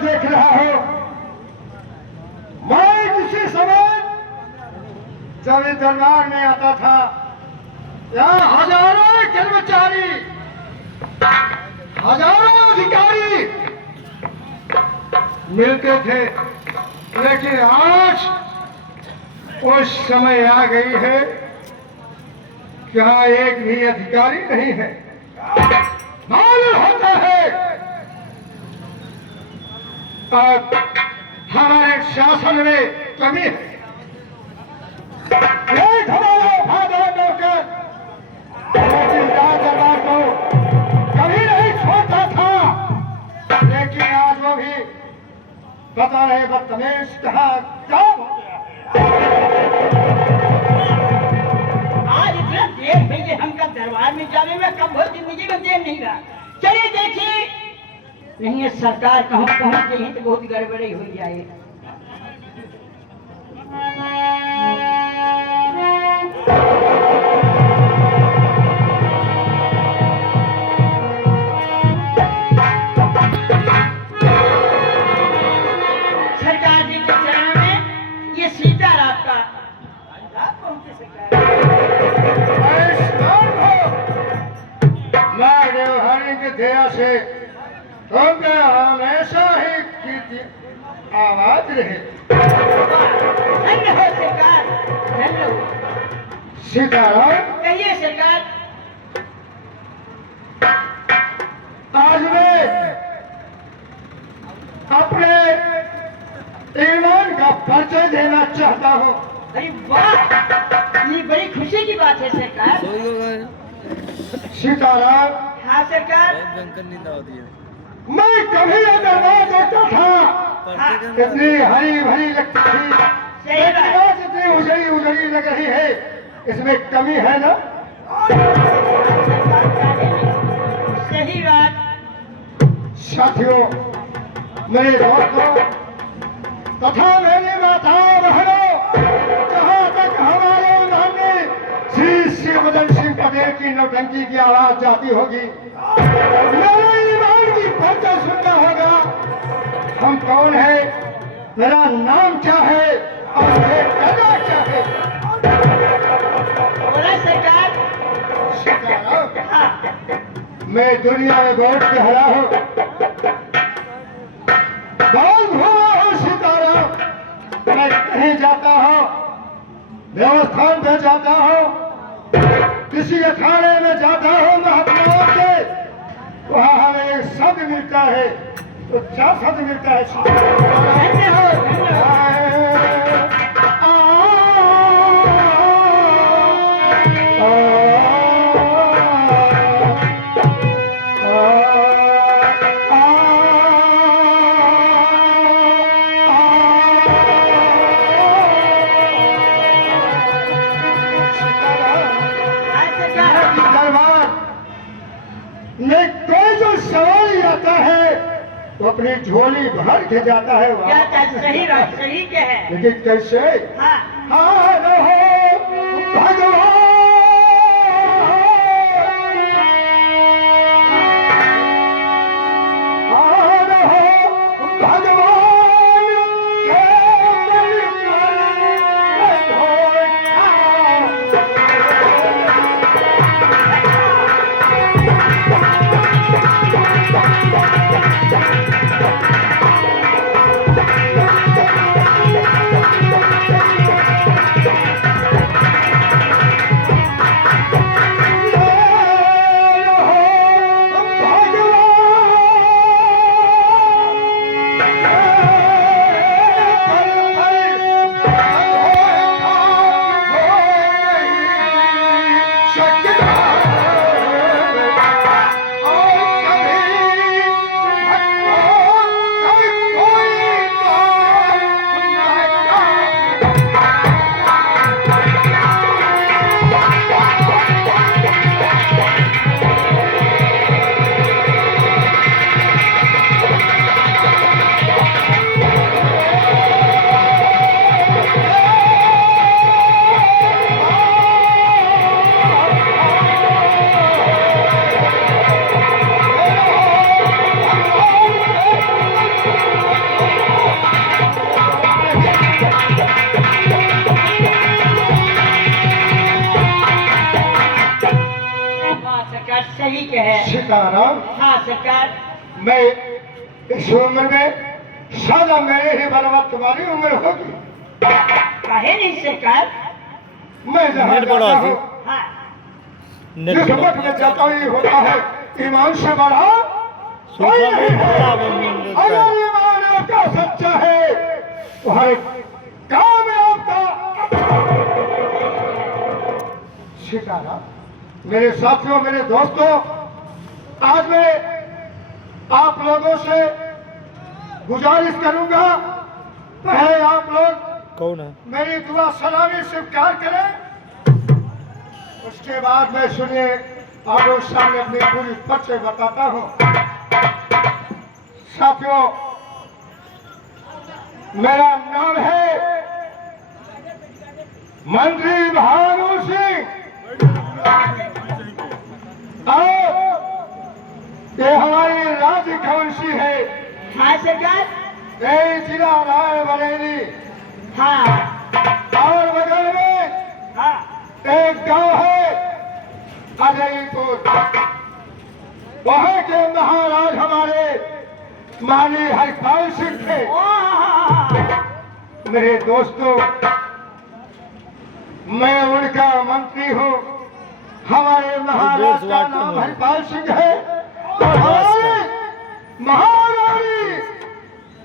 देख रहा हो, मैं किसी समय जब इस दरबार में आता था, यहाँ हजारों कर्मचारी, हजारों अधिकारी मिलते थे, लेकिन आज उस समय आ गई है कि यहाँ एक भी अधिकारी नहीं है। मालूम होता है अब हमारे शासन में कमी है। एक हमारा वफादार नौकर लेकिन राजदरबार को कभी नहीं छोड़ता था, लेकिन आज वो भी पता नहीं बदतमीज कहाँ क्या हो गया। आज इतना देर हो गई हमका दरबार में जाने में, कब हो जिंदगी में देर नहीं रहा। चलिए देखिए, नहीं ये सरकार कहाँ पहुंच गई है तो बहुत गड़बड़ी हो जाए। सरकार जी के चरण में ये सीताराम का मैं देवहानी की दया से तुमने हमेशा ही कीर्ति आवाज रहे। धन्य हो सरकार, धन्य हो। सीताराम, कहिए सरकार। आज मैं अपने ईमान का परिचय देना चाहता हूँ। अरे वाह, ये बड़ी खुशी की बात है सरकार। सीताराम, हाँ सरकार। मैं कभी यह दरबार देखता था, कितनी हरी भरी लगती थी, सही बात। आज इतनी उजड़ी उजड़ी लग रही है, इसमें कमी है ना? सही बात। साथियों, मेरे दोस्तों तथा मेरी माताओं बहनों, जहाँ तक हमारे माननीय श्री शिवदन सिंह पटेल की नौटंकी की आवाज जाती होगी, मेरे ईमान की परिचय सुनना होगा। हम कौन है, मेरा नाम क्या है और ये करना क्या है? बोला सरकार। सीताराम, हाँ। मैं दुनिया में बहुत गहरा हूँ, बहुत घूमा हूँ सीताराम। मैं कहीं जाता हूँ, देवस्थान पे जाता हूँ, किसी अखाड़े में जाता हूँ महात्माओं के, वहाँ हमें एक शब्द मिलता है, तो क्या शब्द मिलता है? धन्य हो, धन्य हो। हाँ सरकार। दरबार में कोई जो सवाल आता है वो अपनी झोली भर के जाता है क्या वहाँ। क्या सही बात, सही क्या है। लेकिन कैसे? हाँ। हार हो भगवान, हार हो भगवान के बल पर धोखा। सीताराम, हाँ सरकार। मैं इस उम्र में सादा मेरे ही बराबर तुम्हारी उम्र होगी। कहे नहीं सरकार। मैं जहाँ नेट बड़ा जाता है। हूँ, हाँ जिस वक्त में जाता ही होता है, ईमान से बड़ा कोई सूखा नहीं भी है। बड़ा बन जाता अगर है। ईमान आपका सच्चा है तो हर काम में आपका शिकारा। मेरे साथियों, मेरे दोस्तों, आज मैं आप लोगों से गुजारिश करूंगा, पहले आप लोग कौन है? मेरी दुआ सलामी स्वीकार करें, उसके बाद मैं सुनिए आप सामने अपनी पूरी परिचय बताता हूं। साथियों, मेरा नाम है मंत्री भानु सिंह और ये हमारी राज्य कौंसी है, हाँ सरकार। ये जिला रायबरेली हाँ और बगल में हाँ एक गांव है अजयपुर, वहां के महाराज हमारे मानी हरपाल सिंह थे। मेरे दोस्तों, मैं उनका मंत्री हूँ। हमारे महाराज का नाम हरपाल सिंह है और हमारी महारानी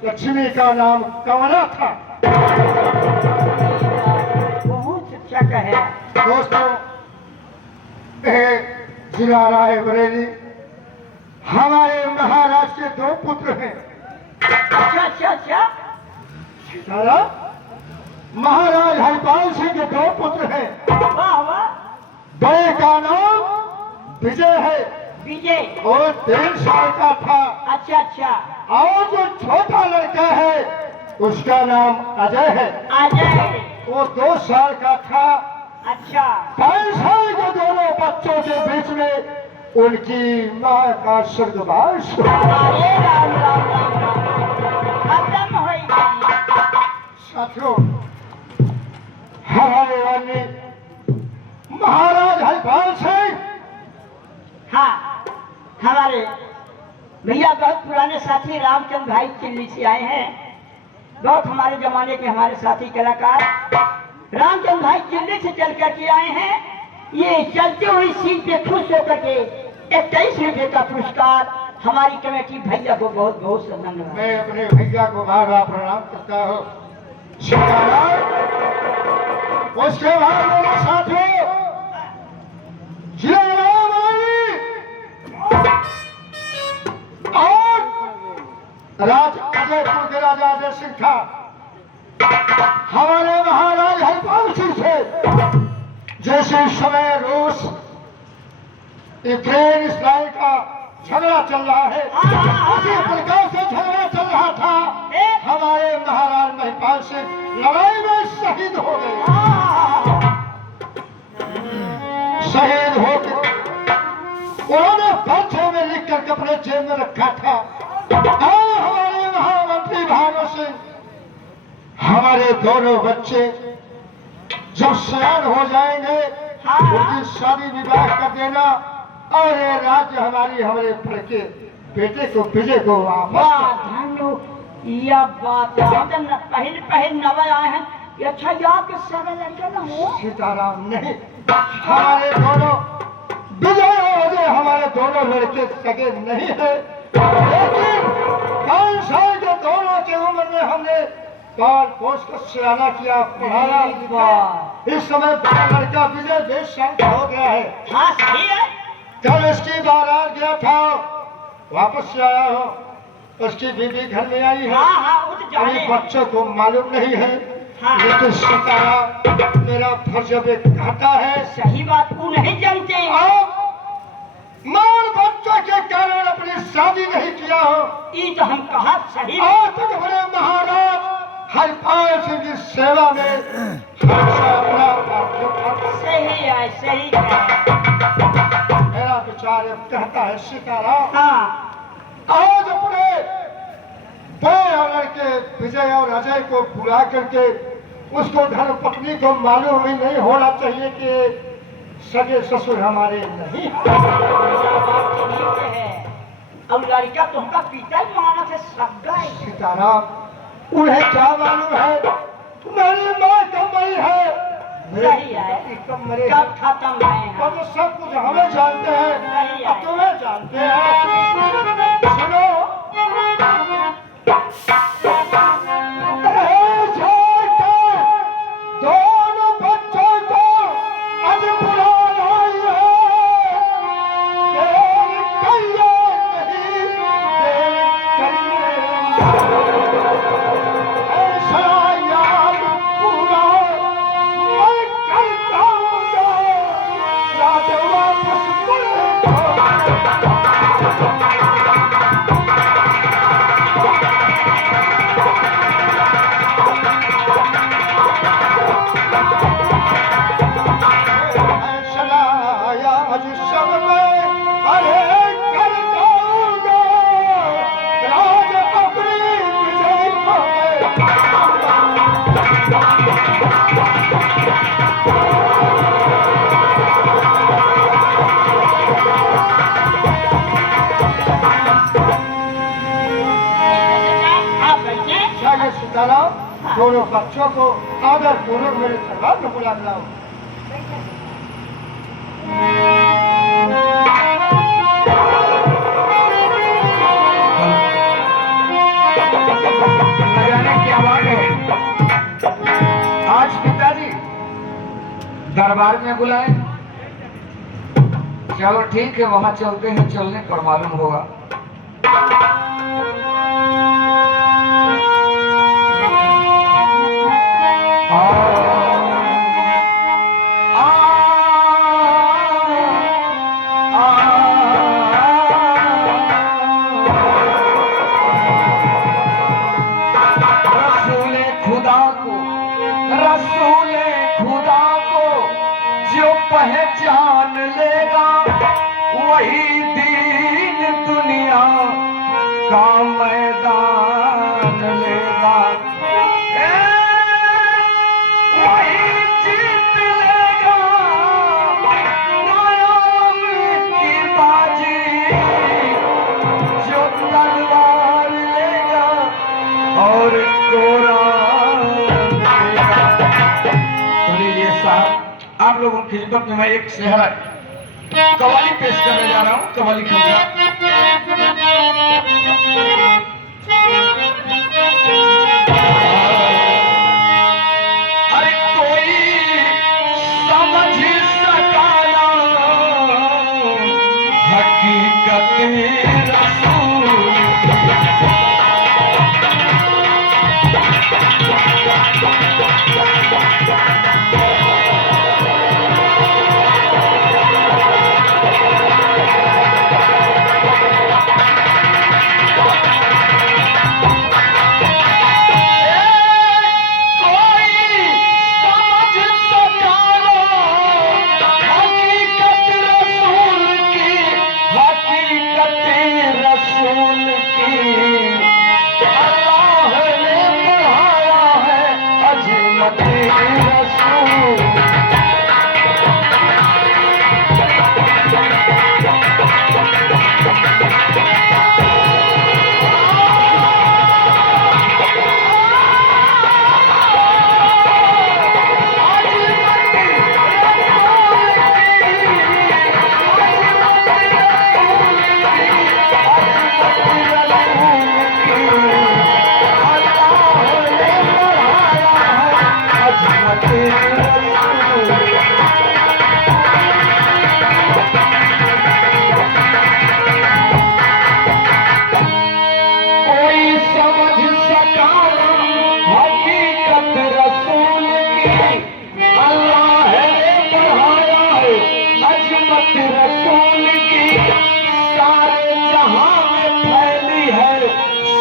लक्ष्मी का नाम कमला था। बहुत अच्छा कहे। दोस्तों, जिला रायबरेली हमारे महाराज के दो पुत्र हैं। अच्छा अच्छा अच्छा। दादा, महाराज हरपाल सिंह के दो पुत्र हैं। वाह वाह। बड़े का नाम विजय है विजय। और 3 साल का था, अच्छा अच्छा। और जो छोटा लड़का है उसका नाम अजय है, अजय। वो 2 साल का था। अच्छा। 5 साल के दोनों बच्चों के बीच में उनकी माँ का स्वर्गवास। अरे राम राम राम राम। खत्म हो गई। साथियों, हमारे वाले महाराज हरपाल सिंह, हाँ हमारे भैया बहुत पुराने साथी रामचंद्र भाई दिल्ली से आए हैं। बहुत हमारे जमाने के हमारे साथी कलाकार रामचंद्र भाई दिल्ली से चल करके आए हैं। ये चलती हुई सीट पे खुश होकर के 21 रुपये का पुरस्कार हमारी कमेटी भैया को बहुत बहुत धन्यवाद। मैं अपने भैया को बार बार प्रणाम करता हूँ। सीताराम, उसके बाद मेरे साथियों, जिला रायबरेली और राज अजयपुर के राजा अजय सिंह था। हमारे महाराज हरपाल सिंह थे। जैसे इस समय रूस यूक्रेन इसराइल का झगड़ा चल रहा है, उसी प्रकार से झगड़ा चल रहा था। हमारे महाराज महिपाल सिंह लड़ाई में शहीद हो गए। शहीद होकर उन्होंने पर्चे में लिख करके अपने जेब में रखा था। और हमारे महामंत्री भानु सिंह, हमारे दोनों बच्चे जब सयान हो जाएंगे उनकी शादी विवाह कर देना और ये राज्य हमारे फड़के बेटे को विजय को वापस। यह बात है। हम तो पहले पहले नवे आए हैं। ये अच्छा याद के सारे लड़के ना हो। सीताराम नहीं, हमारे दोनों विजय और अजय हमारे दोनों लड़के सगे नहीं है, लेकिन 5 साल के दोनों की उम्र में हमने पाल पोष को सियाना किया, पढ़ाया। इस समय बड़ा लड़का विजय 20 साल का हो गया है। हाँ सही है। कल उसकी बारात गया था, वापस से आया हो, उसकी बीवी घर में आई है। हाँ हाँ वो तो जाने अभी हैं। बच्चों को मालूम नहीं है, हाँ। लेकिन सीताराम मेरा फर्ज भी कहता है। सही बात को नहीं जानते। आप मान बच्चों के कारण अपनी शादी नहीं किया हो। ये तो हम कहा सही। आज तक बड़े महाराज हरपाल सिंह की सेवा में हमेशा अपना सही है सही है। मेरा विचार ये कहता है सीताराम, हाँ आज अपने बड़े लड़के विजय और अजय को बुला करके उसको धर्म पत्नी को मालूम ही नहीं होना चाहिए कि सगे ससुर हमारे नहीं। बात ठीक है। और लड़का तुमका पिता ही माना थे सगा है। सीताराम उन्हें क्या मालूम है मेरी माँ कब मरी है सही है, कब मरे कब खत्म है। तो सब कुछ हमें जानते हैं अब तुम्हें जानते हैं। सुनो दोनों बच्चों को आज बुला लाई है देर करिए नहीं देर करिए ऐसा याद पूरा मैं कर जाऊंगा याद वापस मुड़े दोनों बच्चों को आदर पूर्वक मेरे दरबार में बुला लाओ। न जाने क्या बात है, आज पिताजी दरबार में बुलाए। चलो ठीक है, वहां चलते हैं, चलने पर मालूम होगा। पहचान लेगा वही दीन दुनिया का मैदान लेगा, वही जीत लेगा नायाब की बाजी, जो तलवार लेगा और कुरान लेगा। तो ये साहब आप लोगों की खिदमत में मैं एक शहर कवाली पेश करने जा रहा हूँ। कवाली खंजा अरे कोई समझ सका ना हकीकत रसूल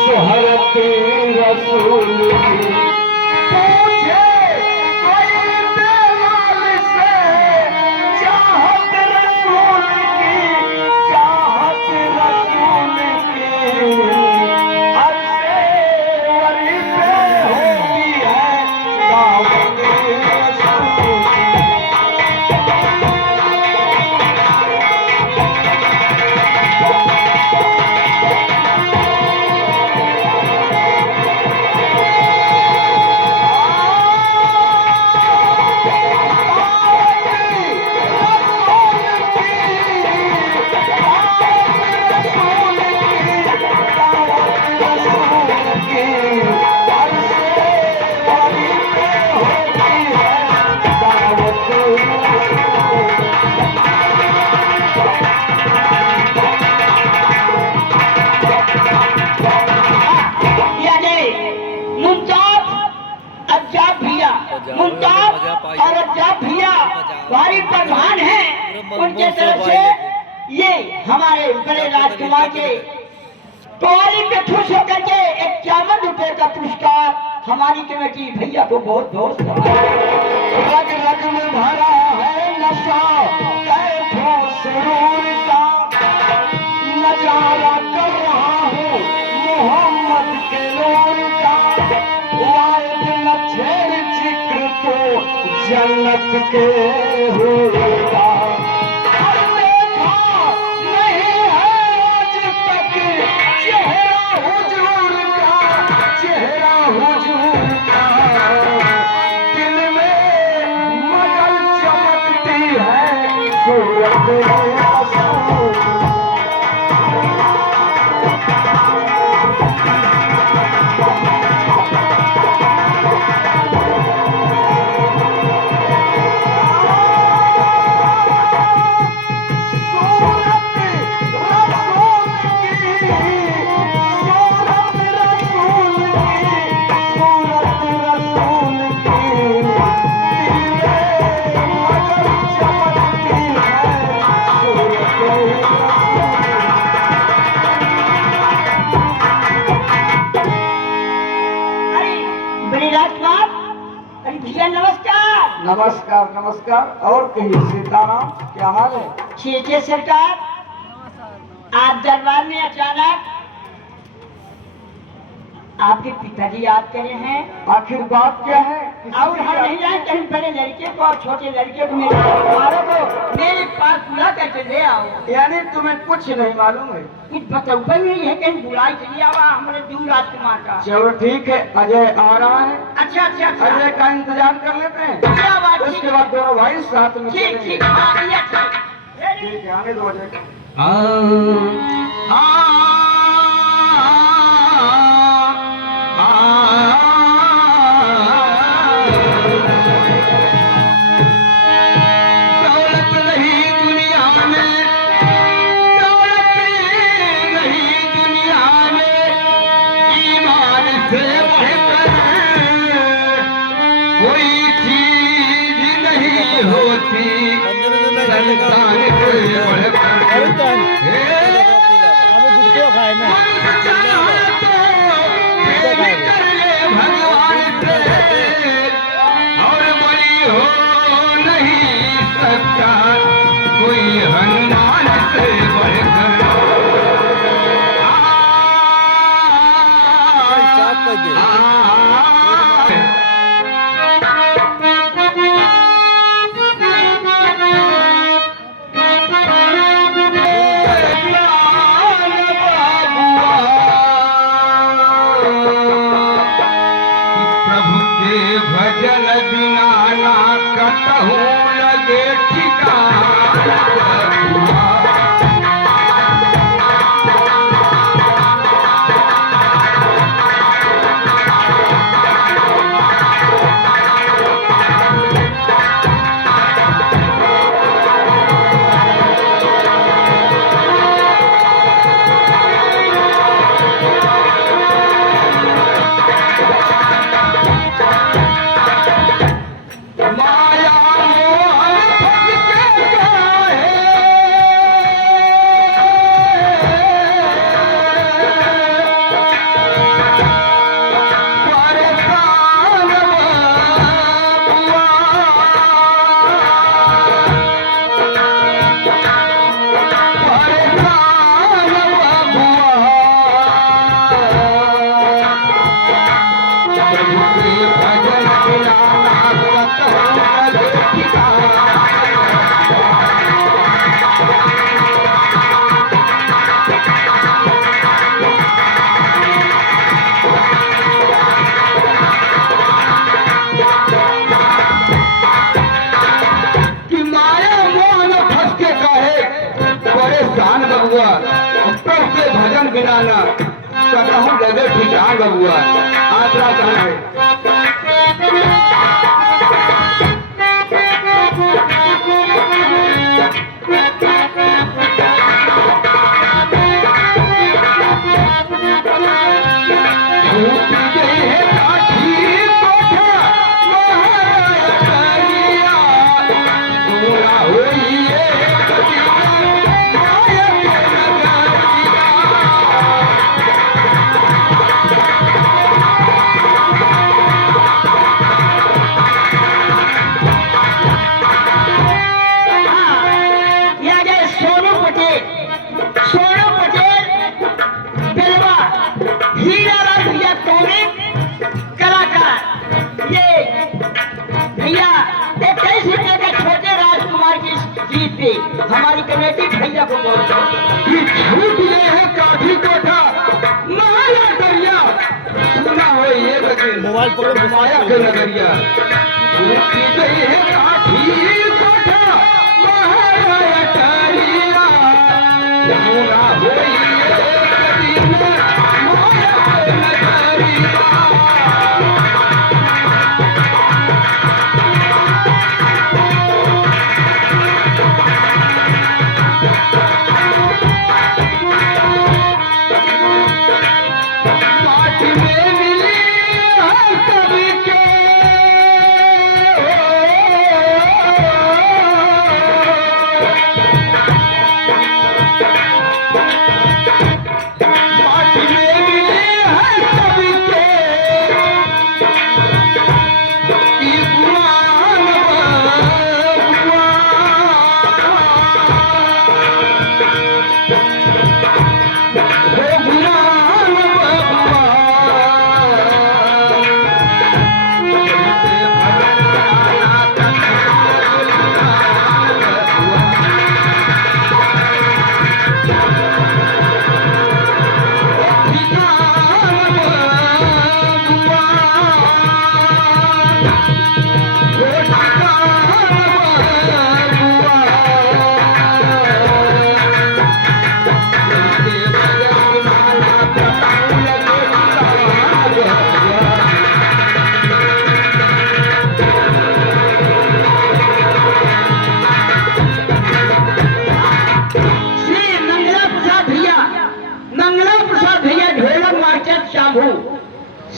शोहरत रसूल की पूछे कोई बेलाल से चाहत रसूल की, चाहत रसूल की अरसे वरी पे होती है दावत रसूल की। उनके तरफ से ये हमारे बड़े राजकुमार के पारी पे खुश होकर के 51 रुपए का पुरस्कार हमारी कमेटी भैया को बहुत बहुत रग रग में भरा है नशा कैफों सुरूर का, नजारा कर रहा हूँ मोहम्मद के नूर का, वायद न छेड़ जिक्र तो जन्नत के होगा। और देखा नहीं है आज तक चेहरा हुजूर का, चेहरा हुजूर का, दिल में मगर चमकती है सूरत रसूल। बड़े राजकुमार, अरे भैया नमस्कार। नमस्कार नमस्कार। और कहिए सीताराम, क्या हाल है? ठीक है सरकार, आज दरबार में अचानक आपके पिताजी याद करे हैं। आखिर बात क्या है? और हम नहीं जाए कहीं बड़े लड़के को और छोटे लड़के को मेरे मारो को मेरे पास बुला करके ले आओ। यानी तुम्हें कुछ नहीं मालूम है? कुछ बताऊँ नहीं है, कहीं बुलाई चली आवा हमारे दूर राजकुमार का। चलो ठीक है, अजय आ रहा है, अच्छा अच्छा अच्छा, अजय का इंतजार कर लेते हैं। क्या बात, ठीक उसके बाद दोनों भाई साथ में ठीक चलेंगे। ठीक, हाँ ये ठीक। ठीक है, आने दो अजय को। दौलत नहीं दुनिया में, दौलत नहीं दुनिया में, ईमान से बढ़कर कोई चीज नहीं होती, संतान से बढ़कर। भगवान से और बड़ी हो नहीं सकता कोई हनुमान से बढ़कर। प्रभु के भजन बिना ना कतहु लगे ठिकाना। माया मोह फंस के काहे, परेशान प्रभु के भजन बिना ना कतहु लगे ठिकाना। कि माया मोह न फंस के काहे परेशान बबुआ, प्रभु के भजन बिना ना कतहु लगे ठिकान बबुआ। आसरा कहाँ है? छूट गई है काठी कोठा महाराज करिया, पूरा हुई है माया के नगरिया टूटी गई है काठी कोठा महाराया टरिया पूरा होई एक दिन माया के नगरिया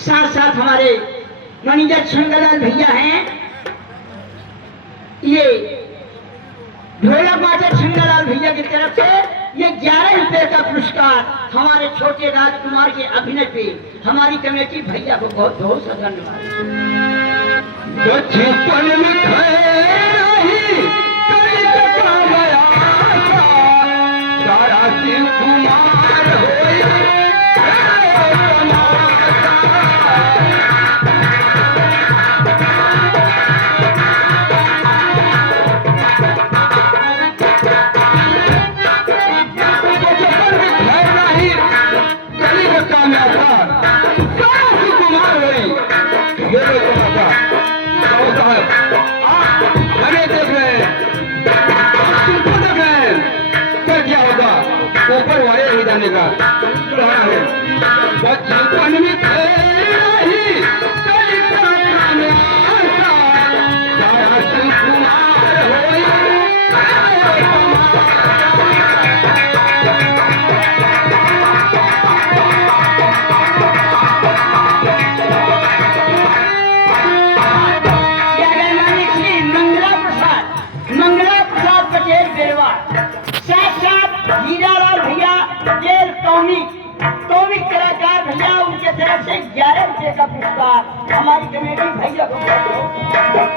साथ साथ हमारे मैनेजर छंगलाल भैया हैं। ये ढोलक मास्टर छंगलाल भैया की तरफ से ये 11 रुपए का पुरस्कार हमारे छोटे राजकुमार के अभिनय पे हमारी कमेटी भैया को बहुत बहुत सा धन्यवाद। बचपन में खैराही कलकत्ता गया सारा शिव कुमार होए ऊपर वाले ही जाने का है बचपन में खैराही कलकत्ता में आसा सारा शिव कुमार होए कॉमिक कलाकार भैया उनके तरफ से 11 रुपए का पुरस्कार हमारी कमेटी भैया को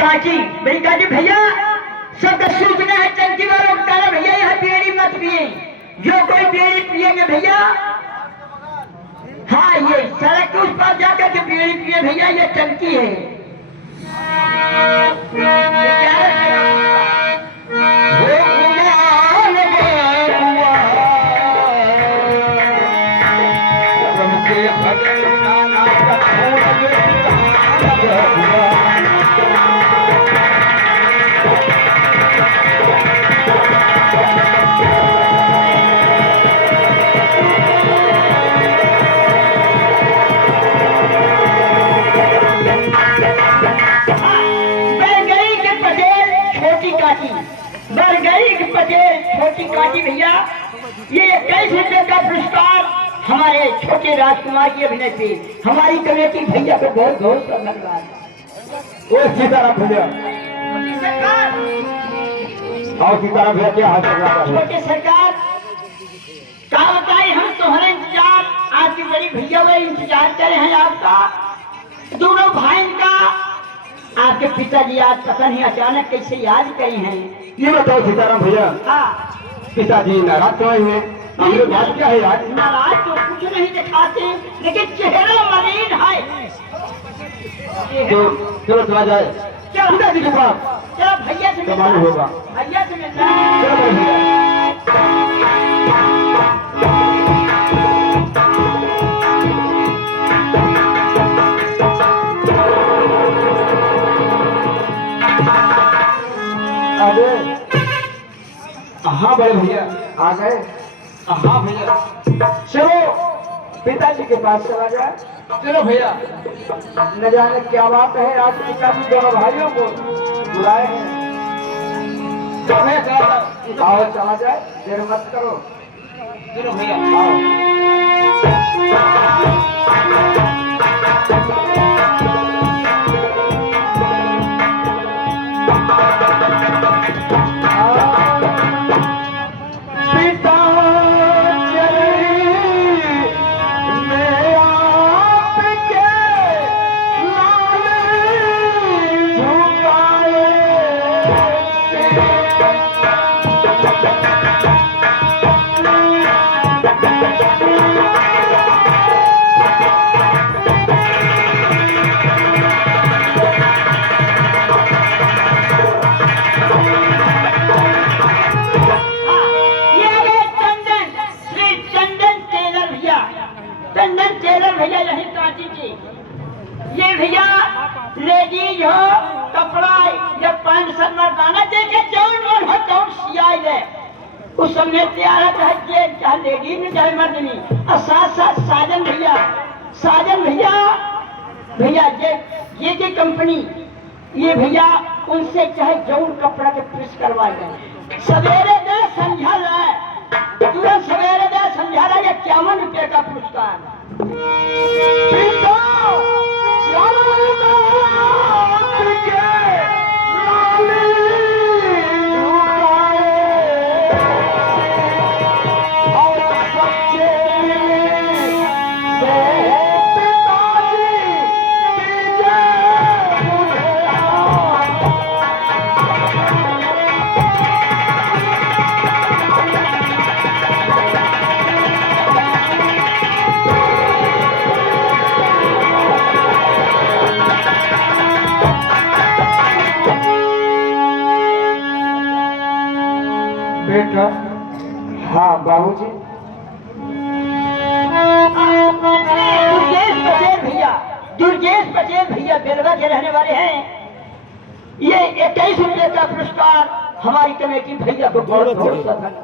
काजी मेरी काजी भैया सबका सूचना है टंकी वालों को डाला भैया यहाँ बीड़ी मत पिए जो कोई बीड़ी पिएंगे भैया हाँ ये सड़क के उस पार जाकर के बीड़ी पिए भैया ये टंकी है छोटी काटी भैया ये 21 रुपए का पुरस्कार हमारे छोटे राजकुमार की अभिनय पे हमारी कमेटी भैया को बहुत बहुत धन्यवाद। ओ सीताराम भैया आओ सीताराम भैया क्या हाल चल रहा है? छोटे सरकार क्या बताए हम तुम्हारे इंतजार आपकी बड़ी भैया वो इंतजार करे हैं आपका दोनों भाई का आपके आपके पिताजी आज पता नहीं अचानक कैसे याद करी हैं। ये बताओ सीताराम भैया, हाँ, पिताजी नाराज क्यों हुए? हमने बात क्या है आज? नाराज तो कुछ नहीं दिखाते, लेकिन चेहरा मलिन है। तो चलो चला जाए चलो पिताजी के पास, चलो भैया से तो मालूम होगा। भैया से मिलना। चलो बड़े भैया। अरे हाँ बड़े भैया आ गए। हाँ भैया, चलो पिताजी के पास चला जाए। चलो भैया। न जाने क्या बात है, आज पिताजी दोनों भाइयों को बुलाए हैं। चलो भैया चला जाओ। आओ चला जाए, देर मत करो। चलो भैया आओ। भैया यही कांची की, ये भैया लेडीज हो कपड़ा या पैंट शर्ट मर्दाना देखे जौन मन हो तौन सियाई ले। उस समय तैयार है चाहे लेडीज में चाहे मर्द में। और साथ साथ साजन भैया भैया ये कंपनी, ये भैया उनसे चाहे जौन कपड़ा के प्रेस करवाए गए। सवेरे दे समझा लाए, तुरंत सवेरे दे समझा लाए, 51 रुपये का पुरस्कार। बेटा। हाँ बाबूजी। दुर्गेश पटेल भैया बेलवा के रहने वाले हैं। ये 21 रुपये का पुरस्कार हमारी कमेटी भैया को बहुत बहुत धन्यवाद।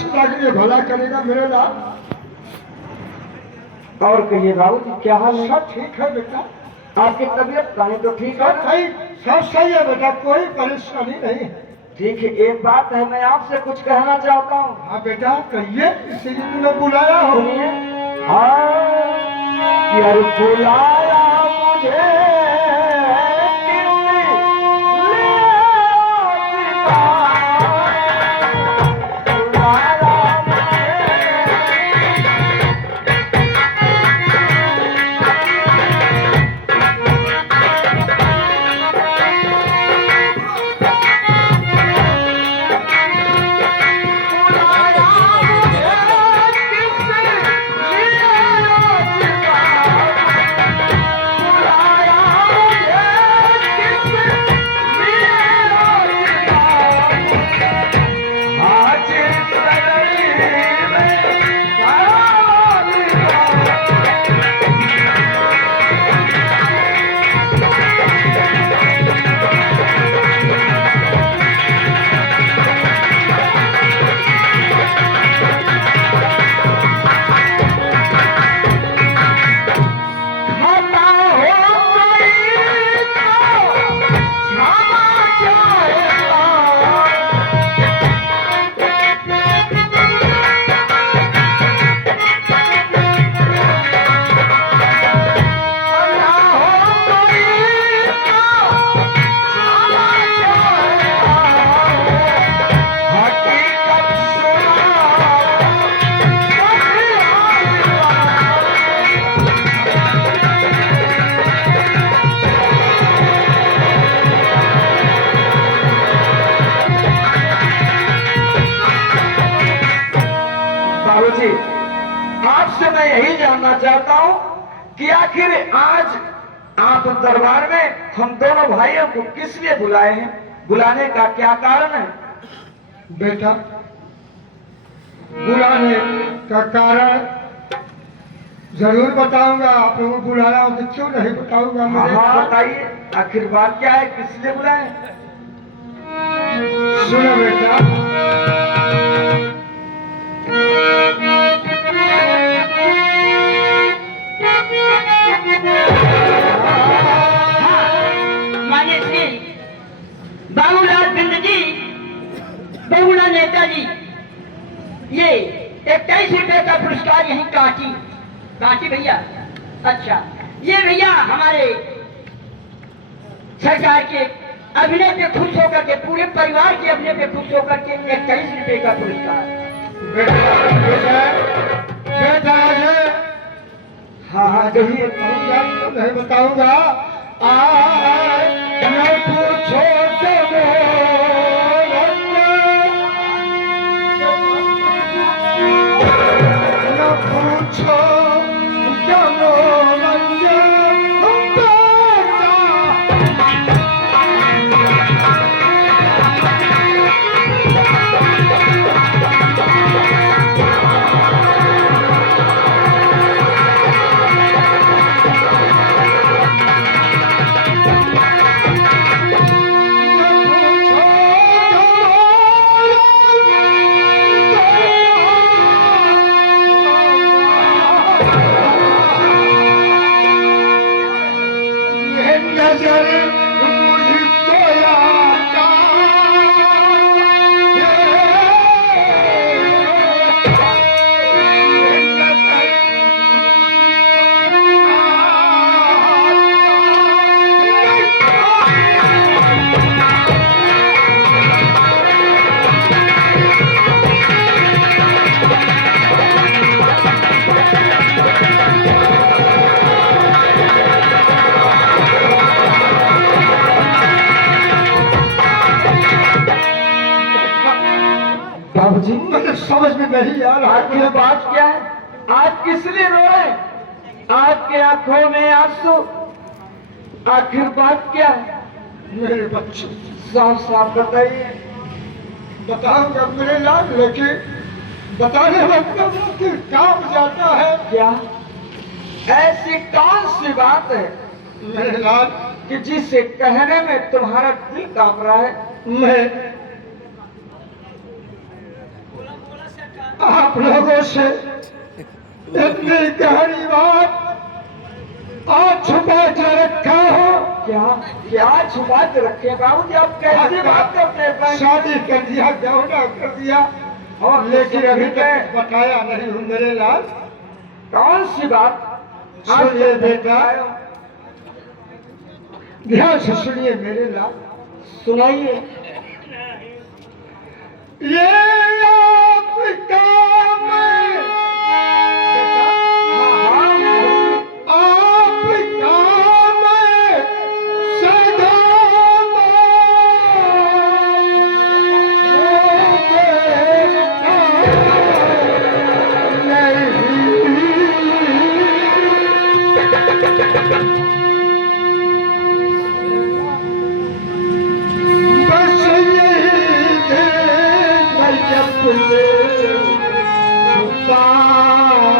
सदा के लिए भला करेगा मेरे लाल। और कहिए बाबू क्या हाल है? सब ठीक है बेटा। आपकी तबीयत पानी तो ठीक है? सब सही है बेटा, कोई परेशानी नहीं है। ठीक है, एक बात है, मैं आपसे कुछ कहना चाहता हूँ। हाँ बेटा कहिए, इसीलिए मैं बुलाया हूँ। हाँ, यार बुलाया मुझे यही जानना चाहता हूँ कि आखिर आज आप दरबार में हम दोनों भाइयों को किस लिए बुलाए हैं? बुलाने का क्या कारण है? बेटा, बुलाने का कारण जरूर बताऊंगा। आप लोगों को बुलाया हो तो क्यों नहीं बताऊंगा? हाँ मेरे हाँ, बताइए आखिर बात क्या है, किस लिए बुलाए? सुनो बेटा, मान्य श्री बाबूलाल बिंद जी, बाबूलाल नेताजी, ये 21 रुपए का पुरस्कार यहीं काटी काटी भैया। अच्छा, ये भैया हमारे सरकार के अभिनय पे खुश होकर के, पूरे परिवार के अभिनय पे खुश होकर के 21 रुपए का पुरस्कार। बेटा है। हाँ हाँ, कहिए। कहूँगा तो नहीं बताऊंगा। न पूछो तो न पूछो बाबूजी, मुझे समझ में नहीं आ रहा। आखिर बात क्या है? आज किस लिए रो रहे? आपके आंखों में आंसू, आखिर बात क्या है? मेरे बच्चे, साफ साफ बताइए। बताऊंगा मेरे लाल, लेकिन बताने लगता फिर काम जाता है। क्या ऐसी कौन सी बात है मेरे लाल, कि जिसे कहने में तुम्हारा दिल कांप रहा है? मैं आप लोगों से इतनी गहरी बात आज छुपा के रखा हो। क्या क्या छुपा के रखे बाबूजी? आप कैसी बात करते हैं? शादी कर दिया, गौना कर दिया, और लेकिन अभी तक बताया नहीं हूँ मेरे लाल। कौन सी बात? सुनिए बेटा, ध्यान से सुनिए मेरे लाल। सुनाइए। ये आपका मैं, आपका मैं सदा बस यही छुपा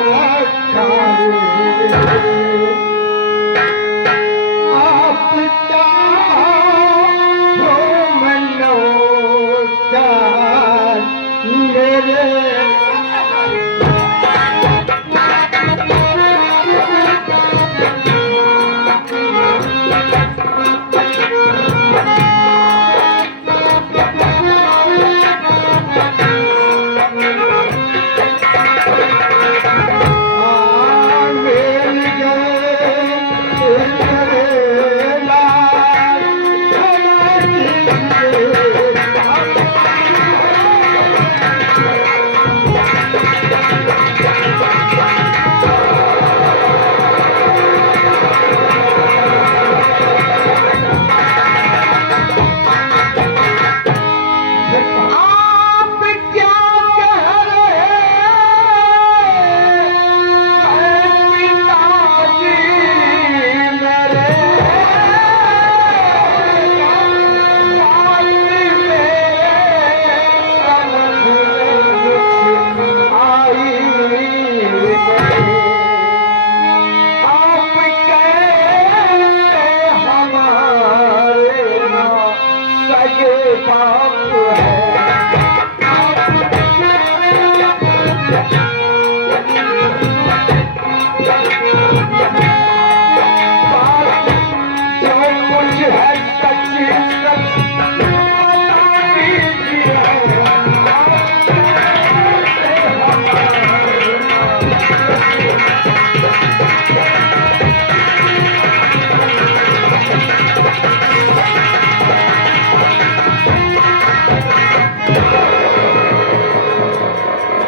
रखा आपका हो मनोकार मेरे।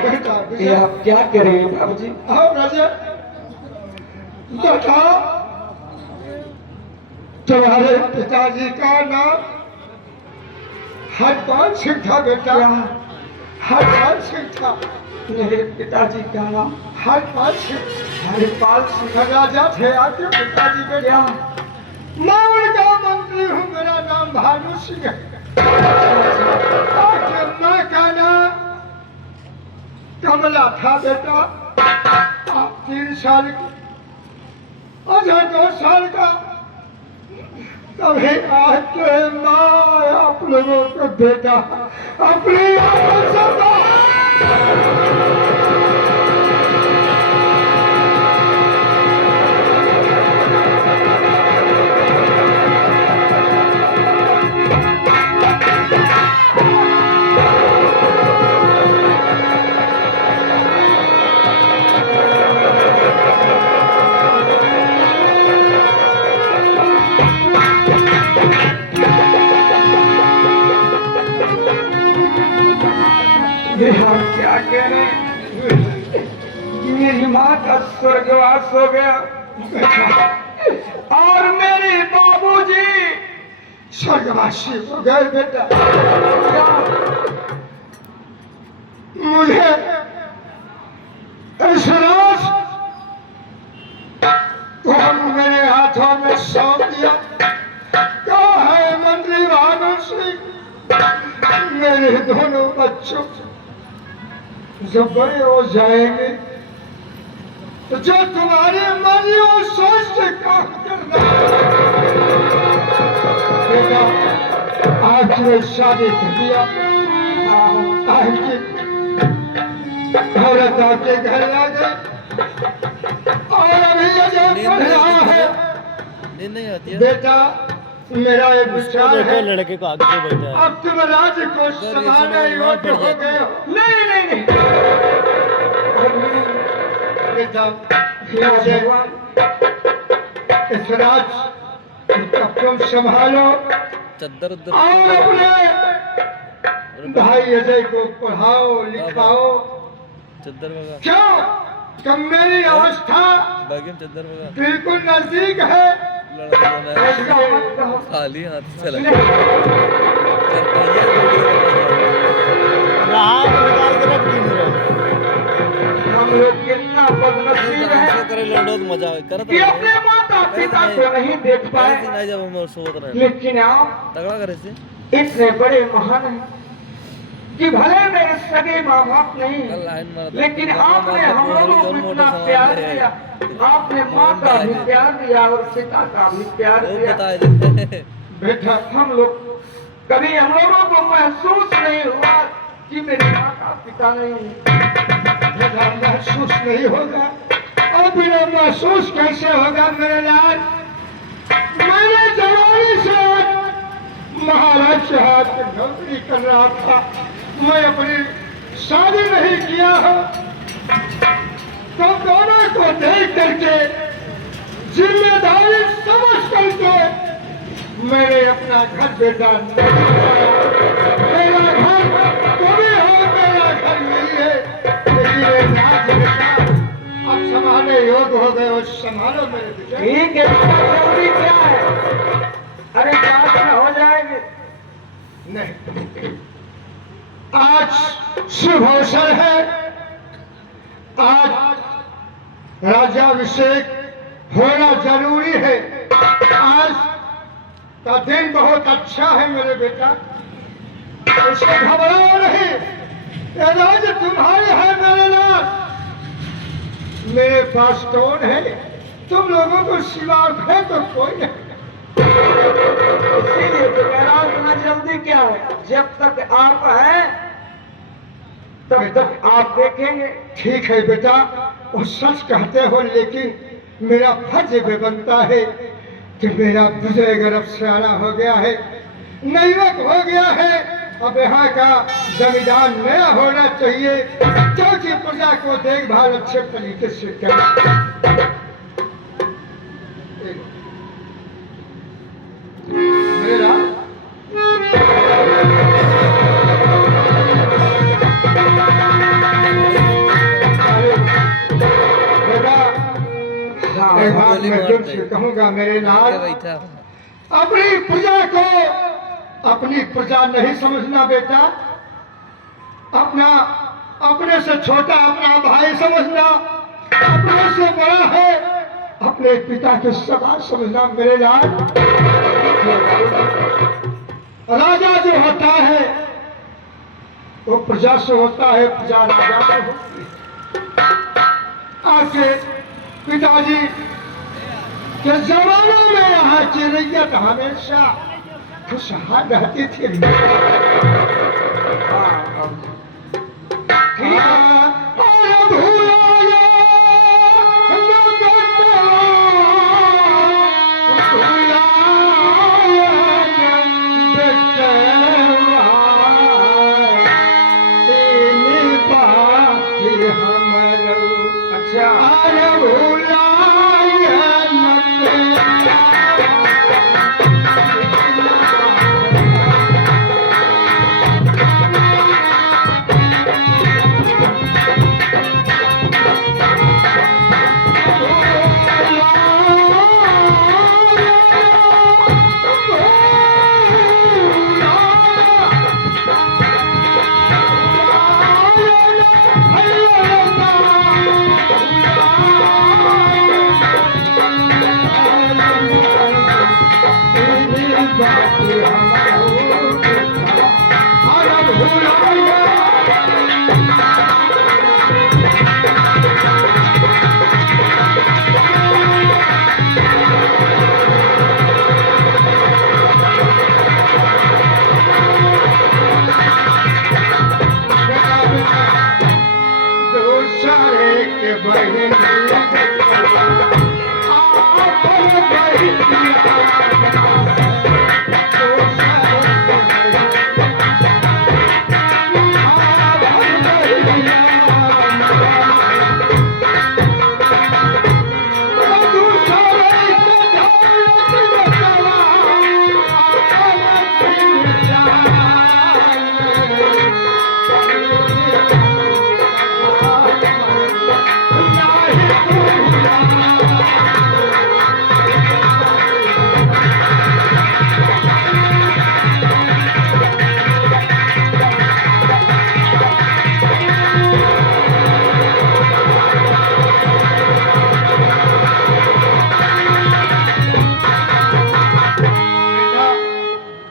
बेटा ये आप क्या कह रहे हैं बाबूजी? हाँ राजा, बेटा तुम्हारे पिताजी का नाम हरपाल सिंह था बेटा, हरपाल सिंह था। मेरे पिताजी का नाम हरपाल सिंह हरिपाल सिंह। राजा थे आपके पिताजी के। क्या? मैं का मंत्री हूँ, मेरा नाम भानु सिंह है। आपके माँ का नाम कमला था बेटा। आप 3 साल की, अजय 2 साल का। तभी आपके माँ आप लोगों को बेटा अपनी आंखों से ये हम क्या कह रहे हैं? मेरी माँ का स्वर्गवास हो गया और मेरे बाबूजी स्वर्गवासी हो गए बेटा। मुझे इस रात तुम मेरे हाथों में सौंप दिया। कहा है मंत्री भानु सिंह, मेरे दोनों बच्चों जब बड़े हो जाएंगे तो जो तुम्हारी मर्जी हो सोच के काम करना। बेटा आज तुम्हें शादी कर दिया, आज की औरत आपके घर आ गई और अभी अजय पढ़ रहा है। नींद नहीं आती है? बेटा मेरा एक विचार है, लड़के को आगे बैठा है। अब तुम राज्य को संभालने योग्य हो गए हो। नहीं नहीं नहीं बेटा मुझे इस राज्य अब तुम संभालो चद्दर उद्दर और अपने भाई अजय को पढ़ाओ लिखाओ। चद्दर बगा क्यों तुम मेरी अवस्था बागी में चद्दर बगा बिल्कुल नजदीक है। लड़का बना ऐसा है। मत कहो। खाली हाथ चला हम लोग कितना बदनसीब है करे लड़ो तो मजा आवे करत कि अपने माता पिता को नहीं देख पाए, नहीं जब हम सोत रहे लेकिन आप तगड़ा करे से इतने बड़े महान हैं कि भले मेरे सगे माँ बाप नहीं, कल लाइन मारा था। लेकिन आपने हम लोगों को इतना प्यार दिया। आपने माँ का भी प्यार दिया और पिता का भी प्यार वो दिया। बता दे बेटा हम लोग कभी हम लोगों को महसूस नहीं हुआ कि मेरे माता पिता नहीं। बेटा महसूस नहीं होगा और बिना महसूस कैसे होगा मेरे लाल। मैंने जवानी से महाराज के हाथ में नौकरी कर रहा था। मैं अपनी शादी नहीं किया हूँ तो दोनों को देख करके जिम्मेदारी समझ करके मैंने अपना घर बेटा नहीं बनाया। मेरा घर तो भी हो, मेरा घर नहीं है, लेकिन ये राज बेटा अब संभालने योग्य हो गए और संभालो मेरे बेटे। ठीक है, इसका जरूरी क्या है? अरे जांच में हो जाएगी। नहीं, आज शुभ अवसर है। आज राज्याभिषेक होना जरूरी है। आज का दिन बहुत अच्छा है मेरे बेटा, इससे घबराओ नहीं। ये राज्य तुम्हारे है मेरे लाल। मेरे पास कौन है? तुम लोगों को सिवा है तो कोई नहीं। इसीलिए तो कह रहा हूं, इतना जल्दी क्या है? जब तक आप हैं तब तक आप देखेंगे। ठीक है बेटा, वो सच कहते हो, लेकिन मेरा फर्ज भी बनता है कि मेरा बुजुर्ग अरब सियाना हो गया है, नैवक हो गया है। अब यहाँ का जमींदार नया होना चाहिए क्योंकि प्रजा को देखभाल अच्छे तरीके से करे। मेरे से कहूंगा मेरे लाल, बैठा अपनी प्रजा को अपनी प्रजा नहीं समझना बेटा, अपना अपने से छोटा अपना भाई समझना, अपने से बड़ा है अपने पिता के समान समझना मेरे लाल। राजा जो होता है वो प्रजा से होता है, प्रजा राजा से होती है। आपके पिताजी के जमाने में यहाँ की रैयत हमेशा खुशहाल रहती थी।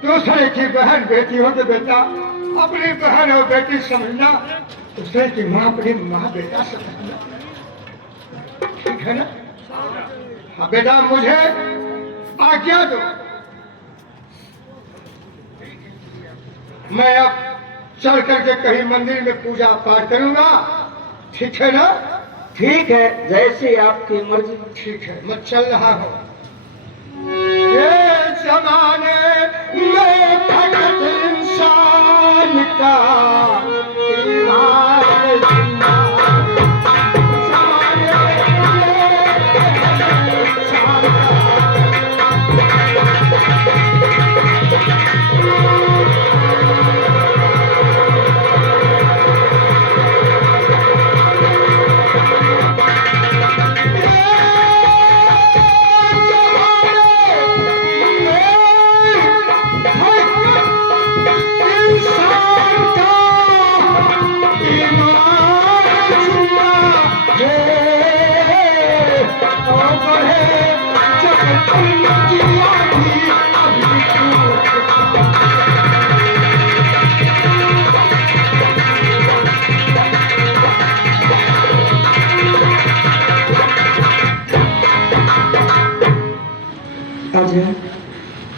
दूसरे की बहन बेटी हो तो बेटा अपनी बहन और बेटी समझना, दूसरे की माँ अपनी माँ बेटा समझना, ठीक है ना? हाँ बेटा मुझे आज्ञा दो, मैं अब चल करके कहीं मंदिर में पूजा पाठ करूंगा, ठीक है ना? ठीक है, जैसे आपकी मर्जी। ठीक है, मैं चल रहा हूँ। ये जमाने में भगत इंसान का ईमान जिंदा, जमाने में भगत इंसान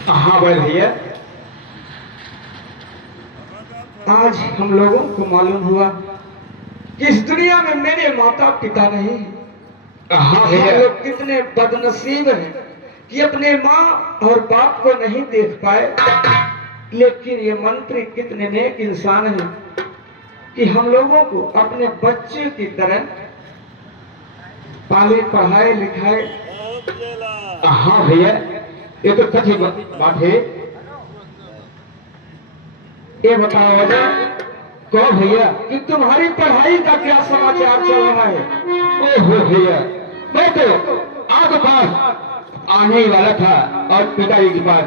हाँ भाई भैया, आज हम लोगों को मालूम हुआ कि इस दुनिया में मेरे माता पिता नहीं। हाँ भैया, लोग कितने बदनसीब हैं कि अपने माँ और बाप को नहीं देख पाए, लेकिन ये मंत्री कितने नेक इंसान हैं कि हम लोगों को अपने बच्चे की तरह पाले पढ़ाए लिखाए। हाँ भैया, ये तो सच बात है। ये बताओ वजह कहो भैया कि तुम्हारी पढ़ाई का क्या समाचार चल रहा है? ओहो भैया, मैं तो आग पास आने ही वाला था और पिताजी के पास,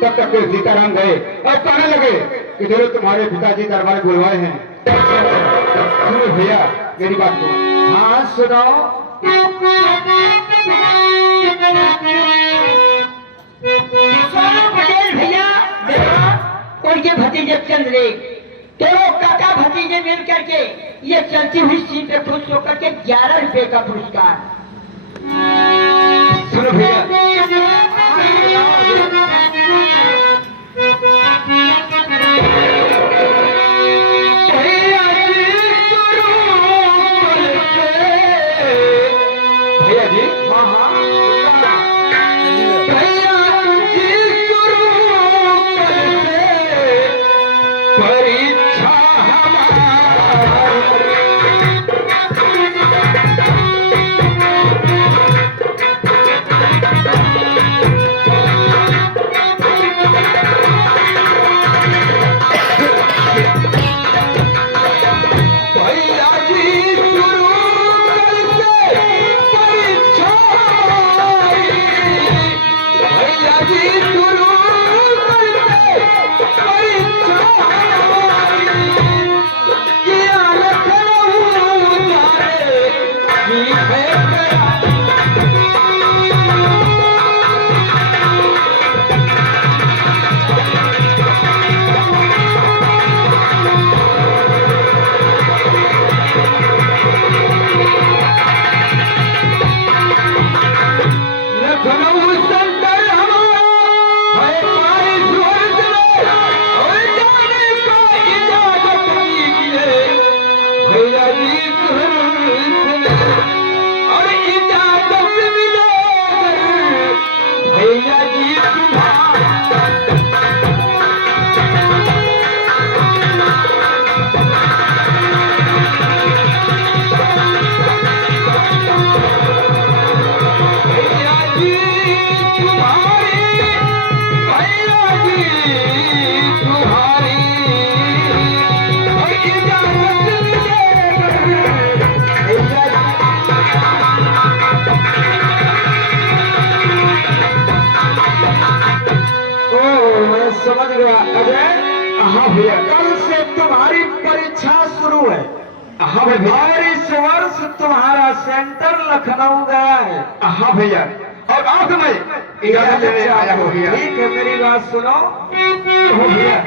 तब तक के सीताराम गए और कहने लगे कि चलो तुम्हारे पिताजी दरबार बुलवाए हैं। सुनो भैया मेरी बात को। हाँ सुनाओ। सोनू पटेल भैया उनके भतीजे चंद्रे दोनों काका भतीजे मिल करके ये चलती हुई सीट पे खुश होकर के 11 रुपए का पुरस्कार। सुनो भैया, भैया जी। हाँ हाँ परीक्षा समझ गया अजय। हाँ भैया, कल से तुम्हारी परीक्षा शुरू है। हाँ भैया, और इस वर्ष तुम्हारा सेंटर लखनऊ गया है। हाँ भैया, और आज मैं इजाजत लेने आया हूँ भैया। ठीक है, मेरी बात सुनो। हो भैया,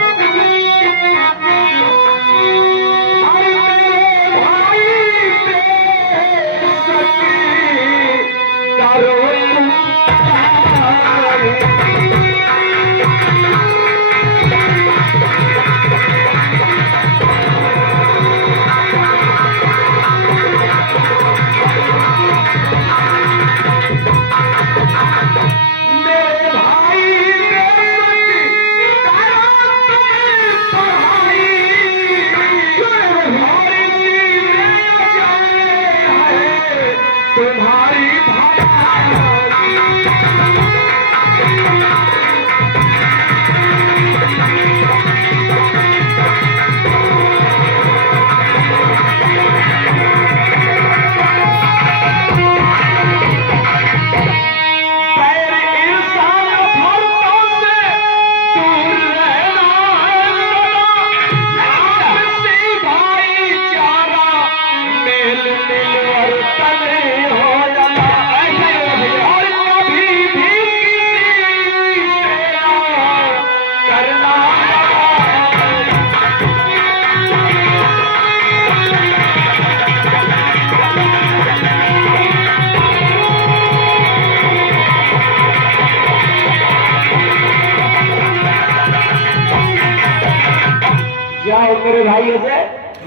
जाओ मेरे भाइयों से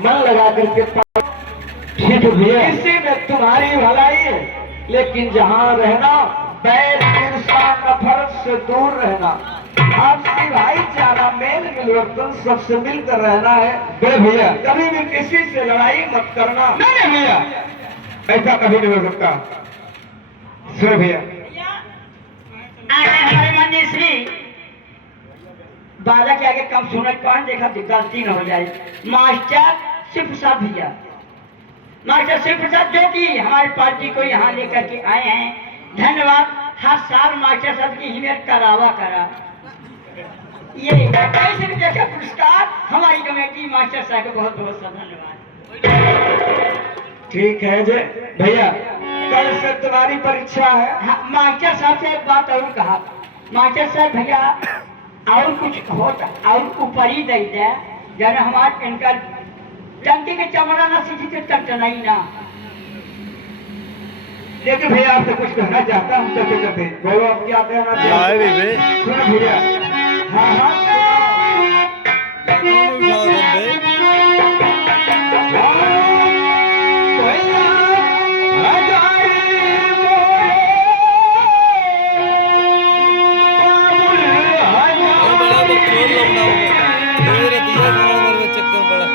मन लगा करके ठीक भैया। इसी में तुम्हारी भलाई है, लेकिन जहाँ रहना बैर ईर्ष्या नफरत से दूर रहना, आपसी भाईचारा मेल मिलवर्तन सबसे मिलकर रहना है। बड़े भैया, कभी भी किसी से लड़ाई मत करना। नहीं भैया, ऐसा कभी नहीं हो सकता। सुनो भैया, हमारे माननीय श्री बाला के आगे कम सुनत पान देखा तो गलती न हो जाए। मास्टर शिव प्रसाद भैया, मास्टर शिव प्रसाद जो कि हमारी पार्टी को यहाँ लेकर के आए हैं, धन्यवाद। हर साल मास्टर साहब की हिम्मत करावा करा। ये 21 रुपये का पुरस्कार हमारी कमेटी मास्टर साहब को बहुत बहुत धन्यवाद। ठीक है जय भैया, कल से तुम्हारी परीक्षा है। हाँ, मास्टर साहब से एक बात और कहा, मास्टर साहब भैया और कुछ होता और ऊपर ही दे दे, जब हमारे इनका टंकी के चमड़ा ना सीधी तो टंटना ही ना। लेकिन भैया आपसे कुछ कहना चाहता हूँ चलते चलते, बोलो आप क्या कहना आए भी चाहते बे। हैं? सुनो भैया। हाँ हाँ उठाओ तुम बे। और बड़ा बकचोद लौंडा हो गया। मेरे दिया मेरे को चक्कर पड़ा।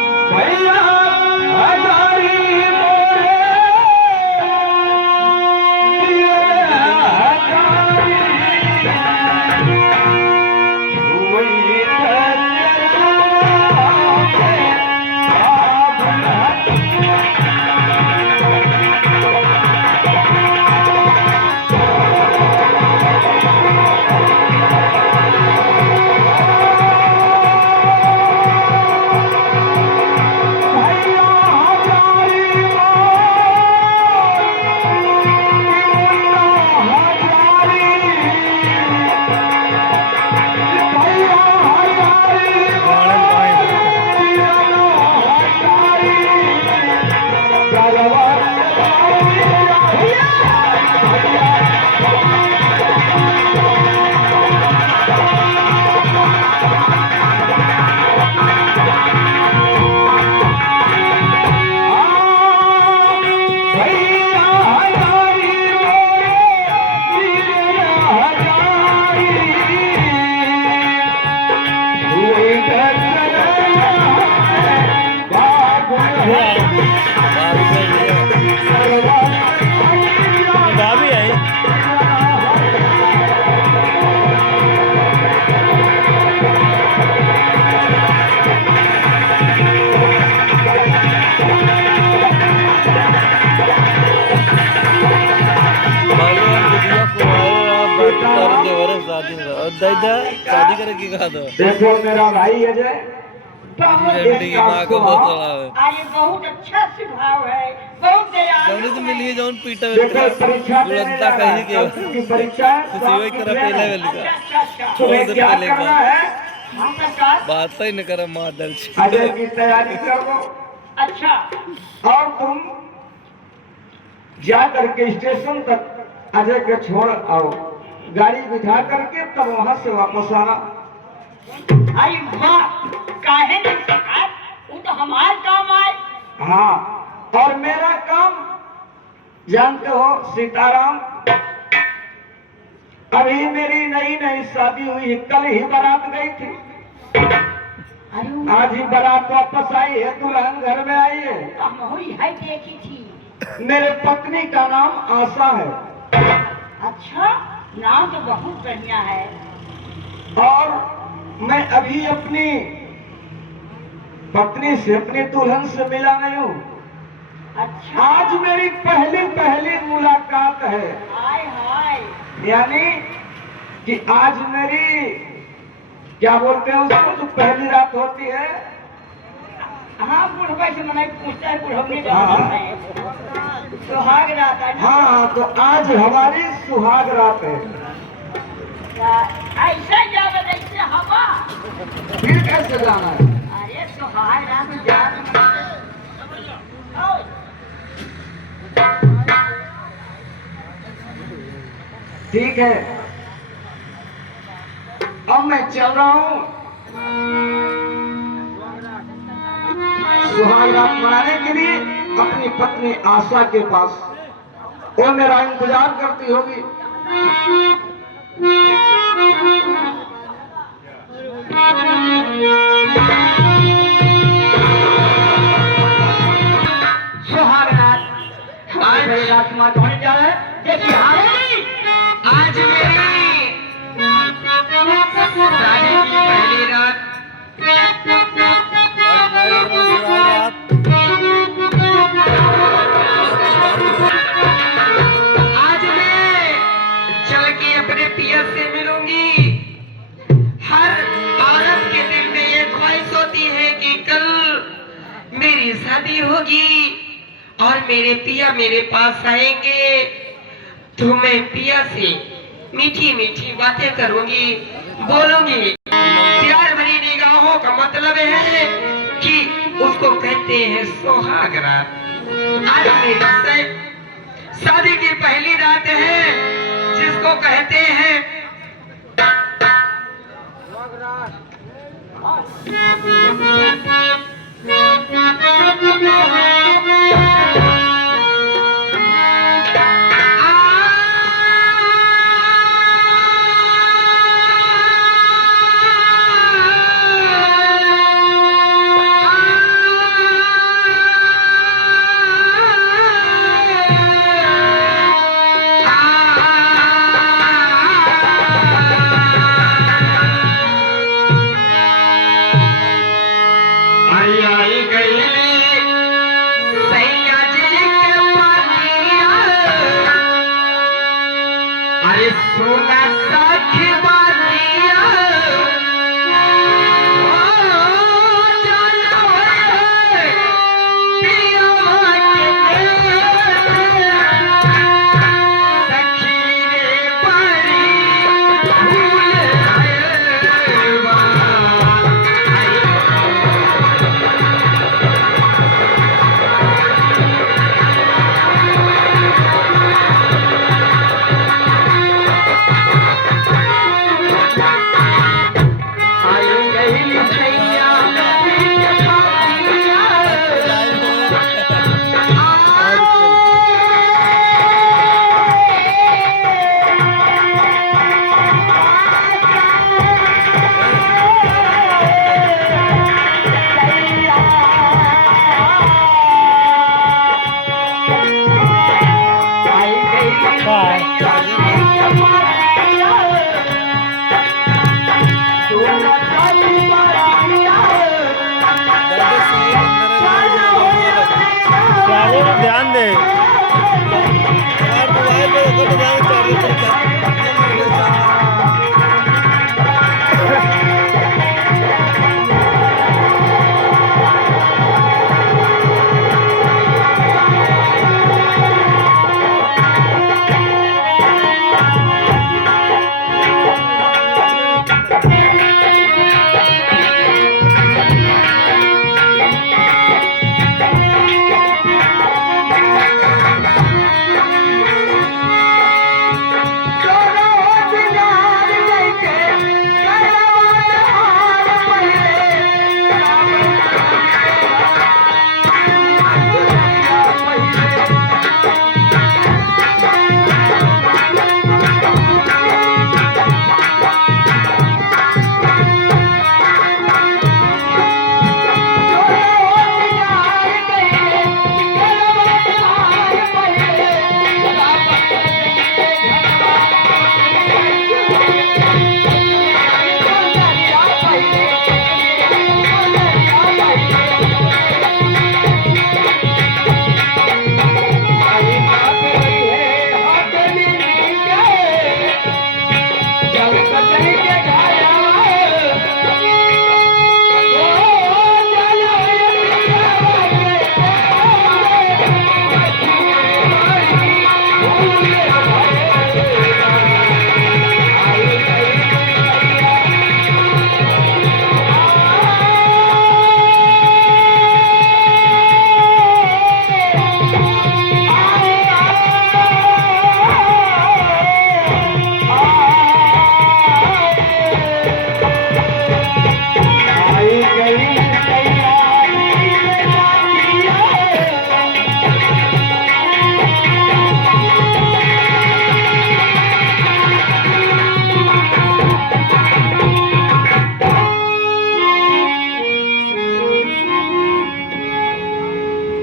भाभी आई। शादी करेगी कहा तो देखो मेरा भाई अजय, की माँ को बहुत बड़ा है। अरे बहुत अच्छा स्वभाव है, बहुत दयालु जौनी तो मिली है जौन पीटा देखो परीक्षा देने बुलंदा जा रहा कहीं है, के कल की परीक्षा है, किसी वही तो तरह आप पहले लिख वाली लेना। का अच्छा। तुम्हें बहुत क्या पहले करना का है? हाँ सरकार। बात ही न करे माँ दल अजय की तैयारी कर लो अच्छा और तुम जा करके स्टेशन तक अजय को छोड़ आओ, गाड़ी बिठा करके तब वहां से वापस आना। अरे माँ काहे नहीं सरकार, वो तो हमारे काम आए। हाँ, और मेरा काम जानते हो सीताराम, अभी मेरी नई नई शादी हुई, कल ही बारात गई थी, अरे आज ही बारात वापस आई है, दुल्हन घर में आई है। हम हुई है देखी थी। मेरे पत्नी का नाम आशा है अच्छा नाम तो बहुत बढ़िया है। और मैं अभी अपनी पत्नी से, अपनी दुल्हन से मिला नहीं हूँ। अच्छा आज मेरी पहली मुलाकात है, हाय हाय। यानी कि आज मेरी क्या बोलते हैं उसको, जो पहली रात होती है। हाँ बुढ़वा से मना पूछता है, बुढ़वनी हाँ। है सुहाग रात है ना। हाँ, तो आज हमारी सुहाग रात है। ऐसे जावे ऐसे हवा। फिर कैसे जाना है? अरे सुहाग रात में जा ठीक है, अब मैं चल रहा हूँ सुहाग रात मनाने के लिए अपनी पत्नी आशा के पास। वो मेरा इंतजार करती होगी। सुहाग रात आज मेरी राजकुमार होने जा रहा है। देखिए आज मेरी शादी की पहली रात, आज मैं चल के शादी होगी और मेरे पिया मेरे पास आएंगे तो मैं पिया से मीठी मीठी बातें करूंगी, बोलूंगी। प्यार भरी निगाहों का मतलब है कि उसको कहते हैं सुहाग रात। आज मेरी शादी की पहली रात है जिसको कहते हैं सोना साखी बातिया ध्यान दे मोबाइल पे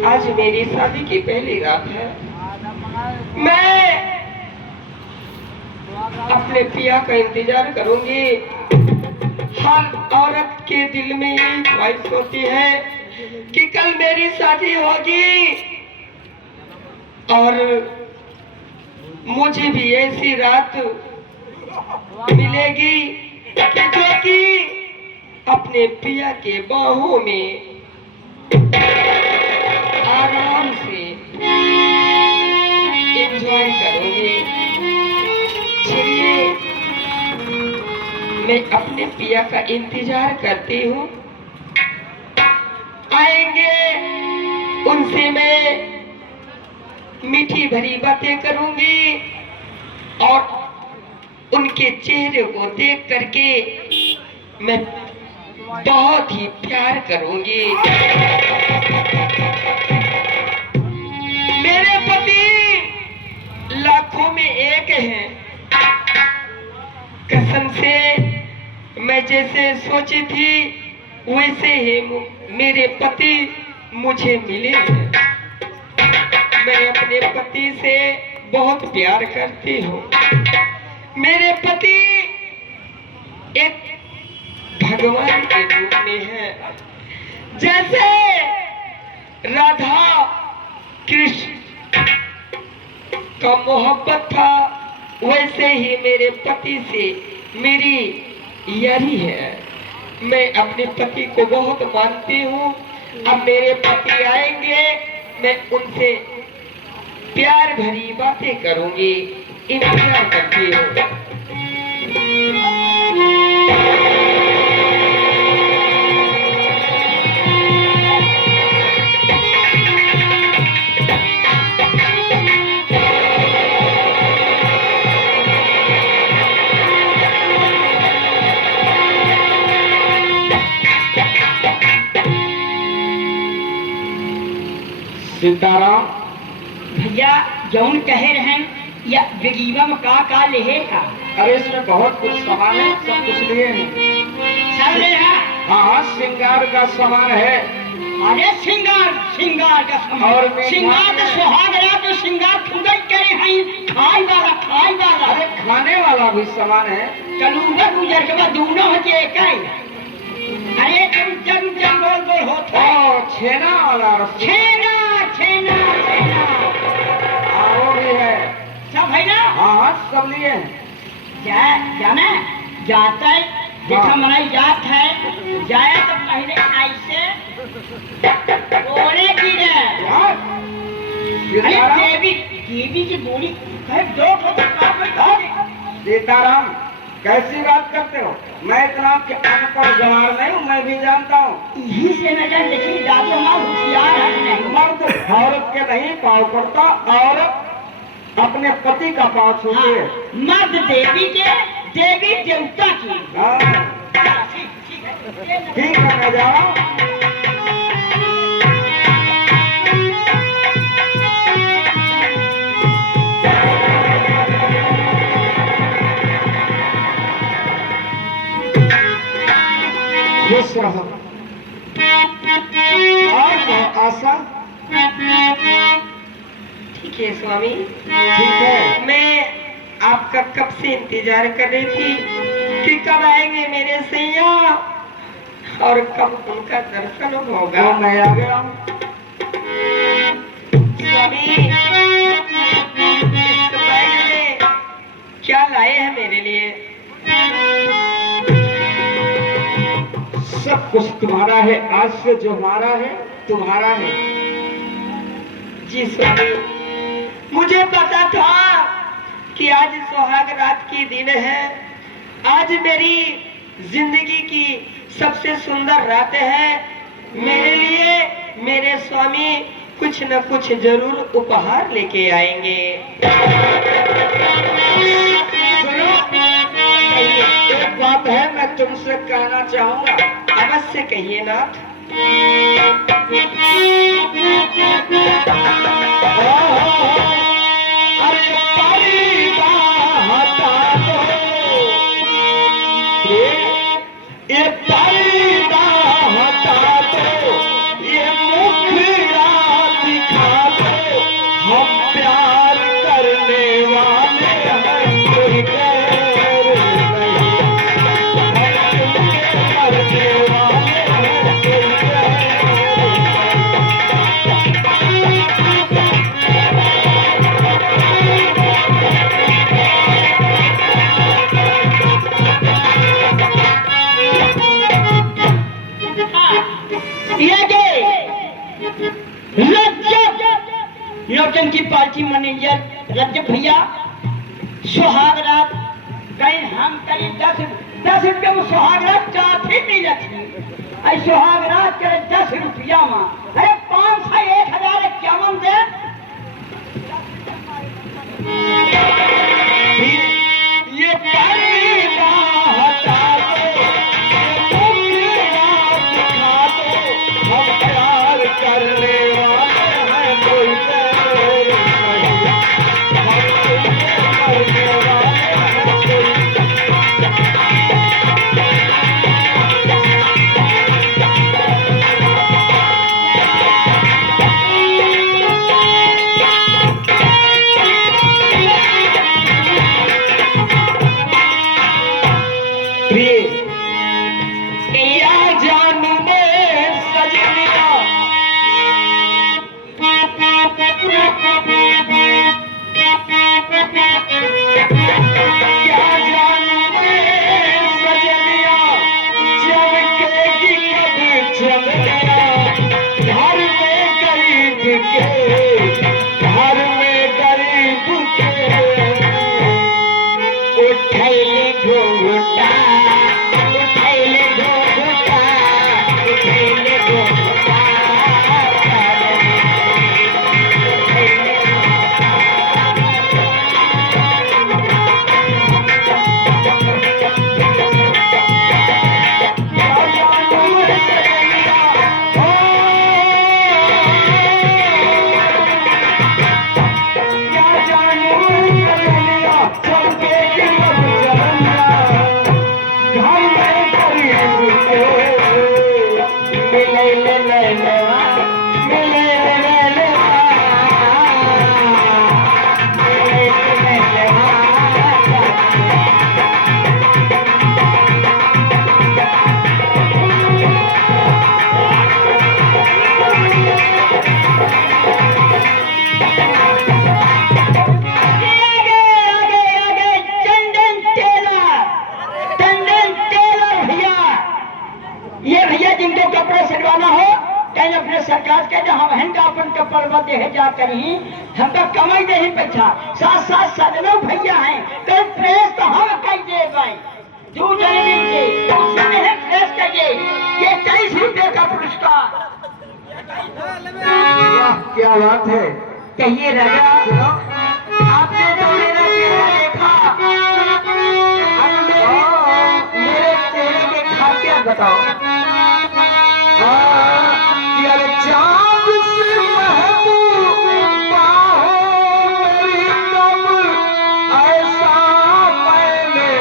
आज मेरी शादी की पहली रात है। मैं अपने पिया का इंतजार करूंगी। हर औरत के दिल में यही ख्वाहिश होती है कि कल मेरी शादी होगी और मुझे भी ऐसी रात मिलेगी कि जो कि अपने पिया के बाहों में आराम से एंजॉय करूंगी। चलिए मैं अपने पिया का इंतजार करती हूँ, आएंगे उनसे मैं मीठी भरी बातें करूंगी और उनके चेहरे को देख करके मैं बहुत ही प्यार करूंगी। मेरे पति लाखों में एक हैं, कसम से मैं जैसे सोची थी वैसे ही मेरे पति मुझे मिले हैं। मैं अपने पति से बहुत प्यार करती हूँ। मेरे पति एक भगवान के रूप में है। जैसे राधा कृष्ण का मोहब्बत था वैसे ही मेरे पति से मेरी यारी है। मैं अपने पति को बहुत मानती हूँ। अब मेरे पति आएंगे, मैं उनसे प्यार भरी बातें करूंगी, इंतजार करती हूँ। सीताराम, भैया जौन कहे रहें या बेगीवा में का लेहे का अरे इसमें बहुत कुछ सामान है, सब कुछ लिए हैं। सब ले है। हाँ, श्रृंगार का सामान है। अरे श्रृंगार का और सामान, श्रृंगार तो सुहाग रात तो श्रृंगार खुदा करे हैं। खाई वाला अरे खाने वाला भी सामान है। कलूगा गुजर के बाद दोनों होते एक ही। अरे जब गोल होता है। और छेना वाला रस्सी। छेना हाँ, वो भी है। सब है ना। हाँ, सब लिए हैं। जाना जाता है, देखा मनाई जात है, जाए तो पहले ऐसे बोले की हाँ, सीताराम, देवी की बोली कहे दो सीताराम कैसी बात करते हो? मैं इतना के अनपढ़ गंवार नहीं हूँ, मैं भी जानता हूँ। यही से मैं जान देखी दादी हमारा होशियार है कि नहीं। मर्द औरत के नहीं पाँव पड़ता, औरत अपने पति का पाँव छूती है। मर्द देवी के, देवी देवता की। हाँ, ठीक है, मैं जा रहा हूँ। खुश रहो। और आशा ठीक है स्वामी, ठीक है। मैं आपका कब से इंतजार कर रही थी कि कब आएंगे मेरे सैया और कब उनका दर्शन होगा। तो मैं आ गया हूँ। स्वामी, इस बैग में क्या लाए हैं मेरे लिए? सब कुछ तुम्हारा है, आज से जो हमारा है तुम्हारा है। जी स्वामी, मुझे पता था कि आज सुहाग रात की दिन है। आज मेरी जिंदगी की सबसे सुंदर रात है। मेरे लिए मेरे स्वामी कुछ न कुछ जरूर उपहार लेके आएंगे। सुनो, एक बात है, मैं तुमसे कहना चाहूंगा। अवश्य कहिए नाथ। अरे पर्दा हटा दो, ये पर्दा हटा दो, ये मुखड़ा दिखा दो। हम प्यार करने वाले हैं, कोई गैर नहीं। हम तुमके करने वाले हैं, कोई गैर ये के लज्जा नौटंकी की पार्टी मैनेजर रजब भैया सुहाग रात कहीं हम कहीं 10 रुपये में सुहाग रात काफी मिलत है। सुहाग रात करे 10 रुपया में अरे 500 1000 क्या मन दे ये परीदा हटा दो, ये रात दिखा दो, हम प्यार करने वाले हैं कोई गैर नहीं, हम तुमसे करने वाले हैं कोई या जान में सजनिया क्या जान में सजनिया चमकेगी कब चमनिया घर में गरीब के उठैली घूटा उठैली घूटा उठैली घूटा अपने सरकार के हम हिंदा अपन कपड़ में दे जा करी हमका कमाई दे पैसा साथ साथ सजनो भैया हैं तो प्रेस तो हम कह दे भाई तू जने के उसने है प्रेस कहिए ये 23 रुपए का पुरस्कार। क्या बात है। कहिए राजा आपने तो मेरा चेहरा देखा अब मेरे चेहरे के खासियत बताओ। चाँद से महबूबा हो मेरी कब ऐसा मैंने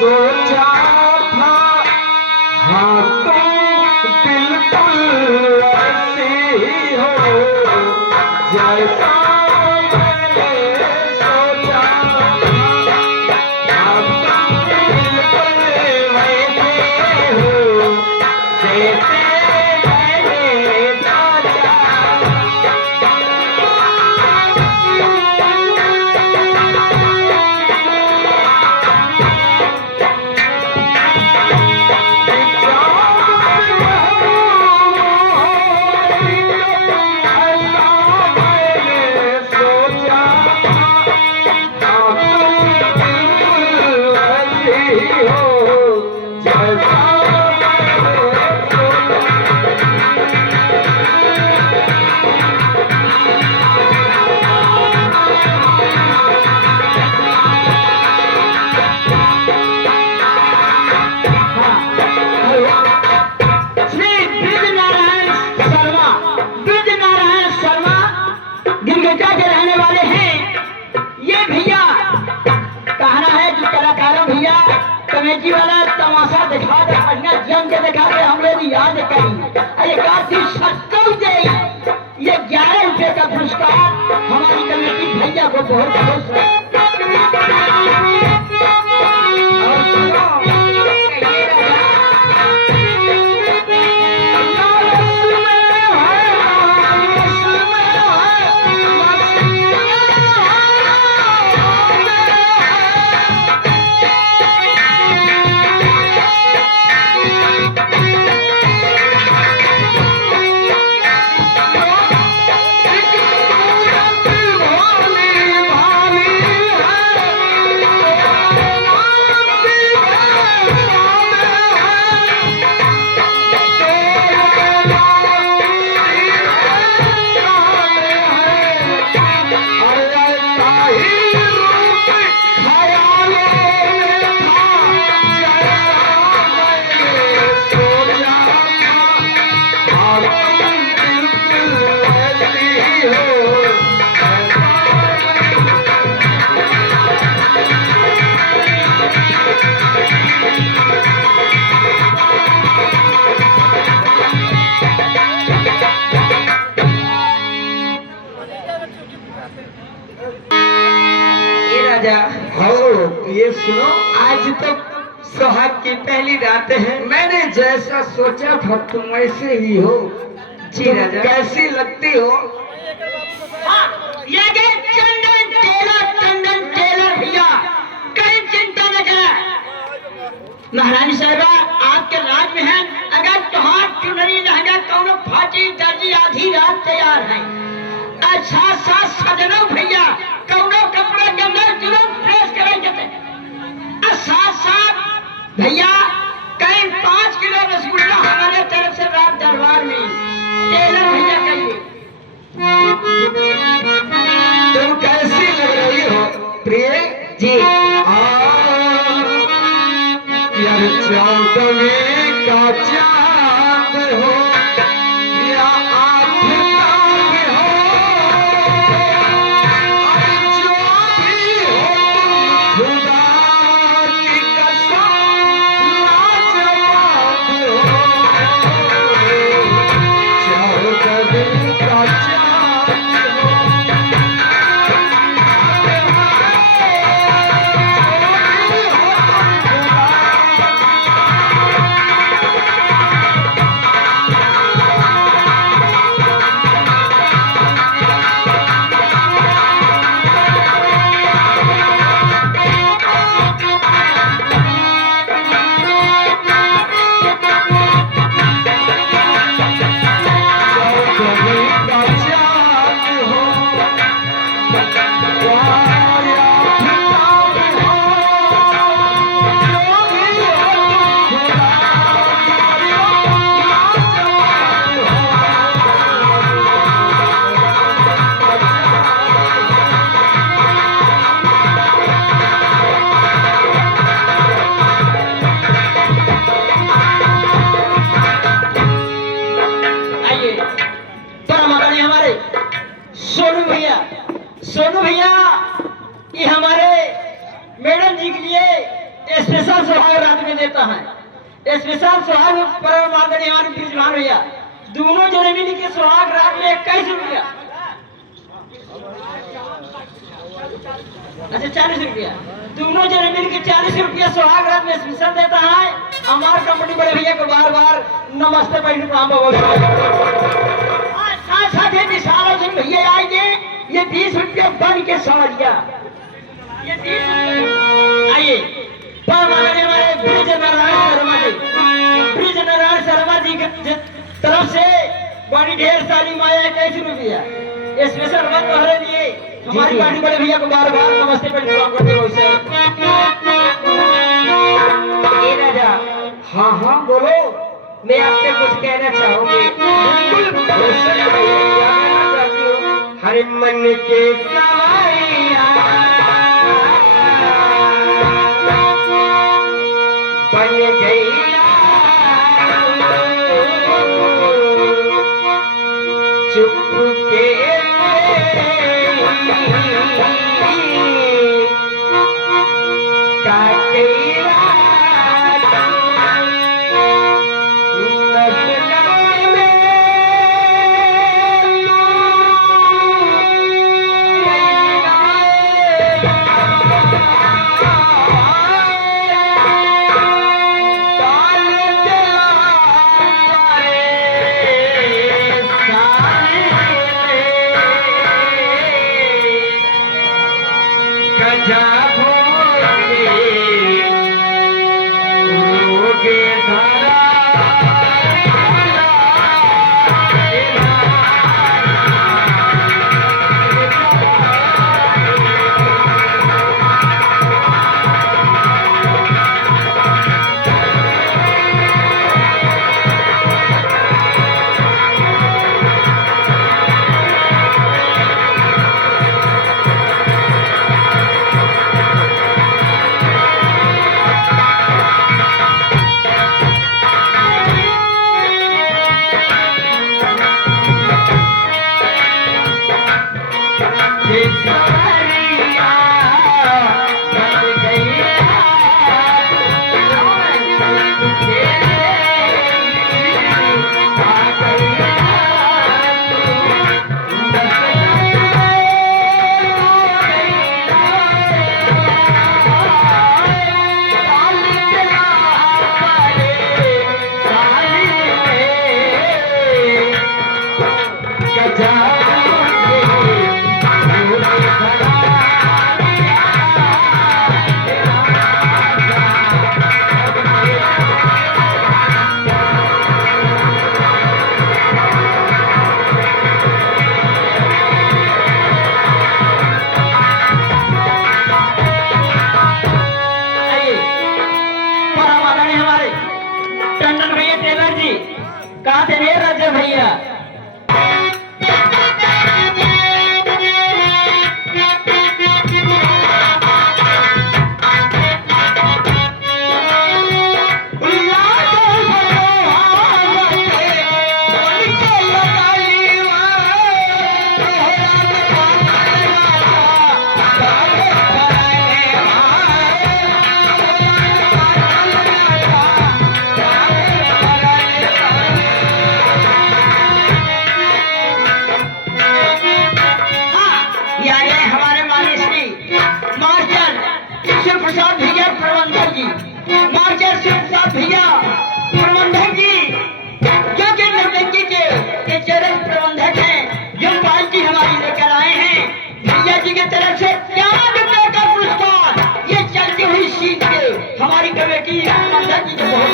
सोचा था। हाँ तुम बिल्कुल ऐसी ही हो जैसा मैंने सोचा था। हाँ तुम बिल्कुल वैसे हो जैसे कमेटी वाला तमाशा दिखा दे बढ़िया जम के दिखा दे हम लोग याद करी अरे काफी सस्ता दे ये 11 रुपए का पुरस्कार हमारी कमेटी भैया को बहुत खुश है। एक की पहली रात है। मैंने जैसा सोचा था तुम वैसे ही हो। जी तुम राजा। कैसी लगती हो? ये के टंडन टेलर भैया, कहीं चिंता न करें। महारानी साहिबा आपके राज में है, अगर तुहार चुनरी लहंगा कौनो फाटी दर्जी आधी रात तैयार है। अच्छा सा सजनो भैया कौनो कपड़ा के अंदर तुरंत फ्रेश करेंगे। साथ साथ भैया कहीं 5 किलो रसगुल्ला हमारे तरफ से रात दरबार में टेलर भैया कहिए। तुम कैसी लग रही हो प्रिय? जी यार चौदवी का चांद हो या आफताब हो, अब जो भी हो खुदा की कसम लाजवाब हो। चौदवी का चांद हो सोनू भैया ये हमारे मैडम जी के लिए स्पेशल सुहाग रात में देता है। स्पेशल सुहाग पर मांगने हमारे ब्रिजमान भैया दोनों जने मिल के सुहाग रात में 21 रुपया, अच्छा 40 रुपया, दोनों जने मिल के 40 रुपया सुहाग रात में स्पेशल देता है। हमारे कंपनी बड़े भैया को बार बार नमस्ते पहले साथ ही विशाल सिंह भैया आएंगे। ये 20 रुपये बन के समझ गया। ये 20 आइए हमारे ब्रिज नारायण शर्मा जी की तरफ से बड़ी ढेर सारी माया 21 रुपया स्पेशल बात तुम्हारे लिए। हमारी पार्टी बड़े भैया को बार बार नमस्ते प्रणाम करते हो। राजा हाँ हाँ बोलो। मैं आपसे कुछ कहना चाहूंगी। बिल्कुल कैसे क्या कहना चाहती हो? हर मन के सवारियां बन गई चुप के टेलर जी कहाँ थे रे राजा भैया? प्रसाद भैया प्रबंधक जी, मास्टर शिव प्रसाद भैया प्रबंधक जी, जो कि नौटंकी के चरण प्रबंधक हैं, जो पार्टी हमारी लेकर आए हैं भैया जी की तरफ से 4 रुपए का पुरस्कार ये चलती हुई सीट के हमारी कमेटी प्रबंधक जी को बहुत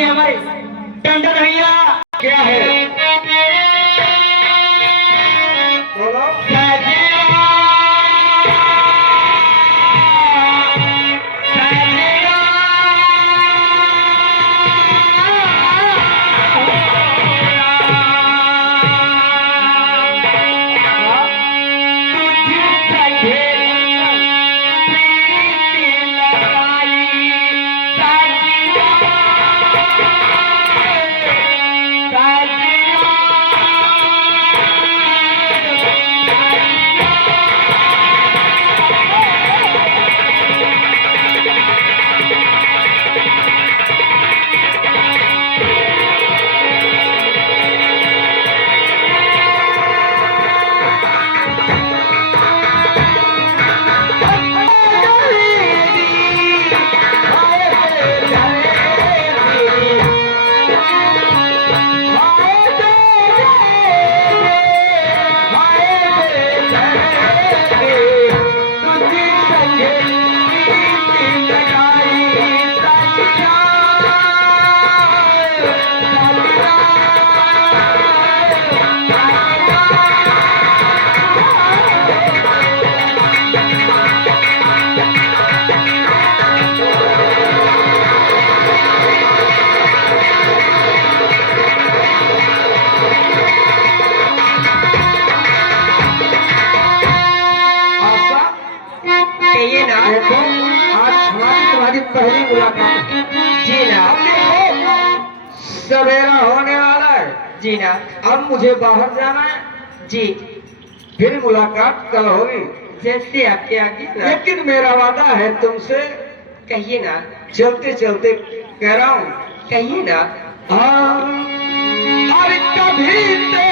हमारे टंडन भैया क्या है? बोलो। देखो आज हमारी तुम्हारी पहली मुलाकात। जी ना, सवेरा होने वाला है जी ना, अब मुझे बाहर जाना है, जी फिर मुलाकात कल होगी। जैसे आपके आगे ना, लेकिन मेरा वादा है तुमसे, कहिए ना, चलते चलते कह रहा हूँ, कहिए ना। हाँ, और कभी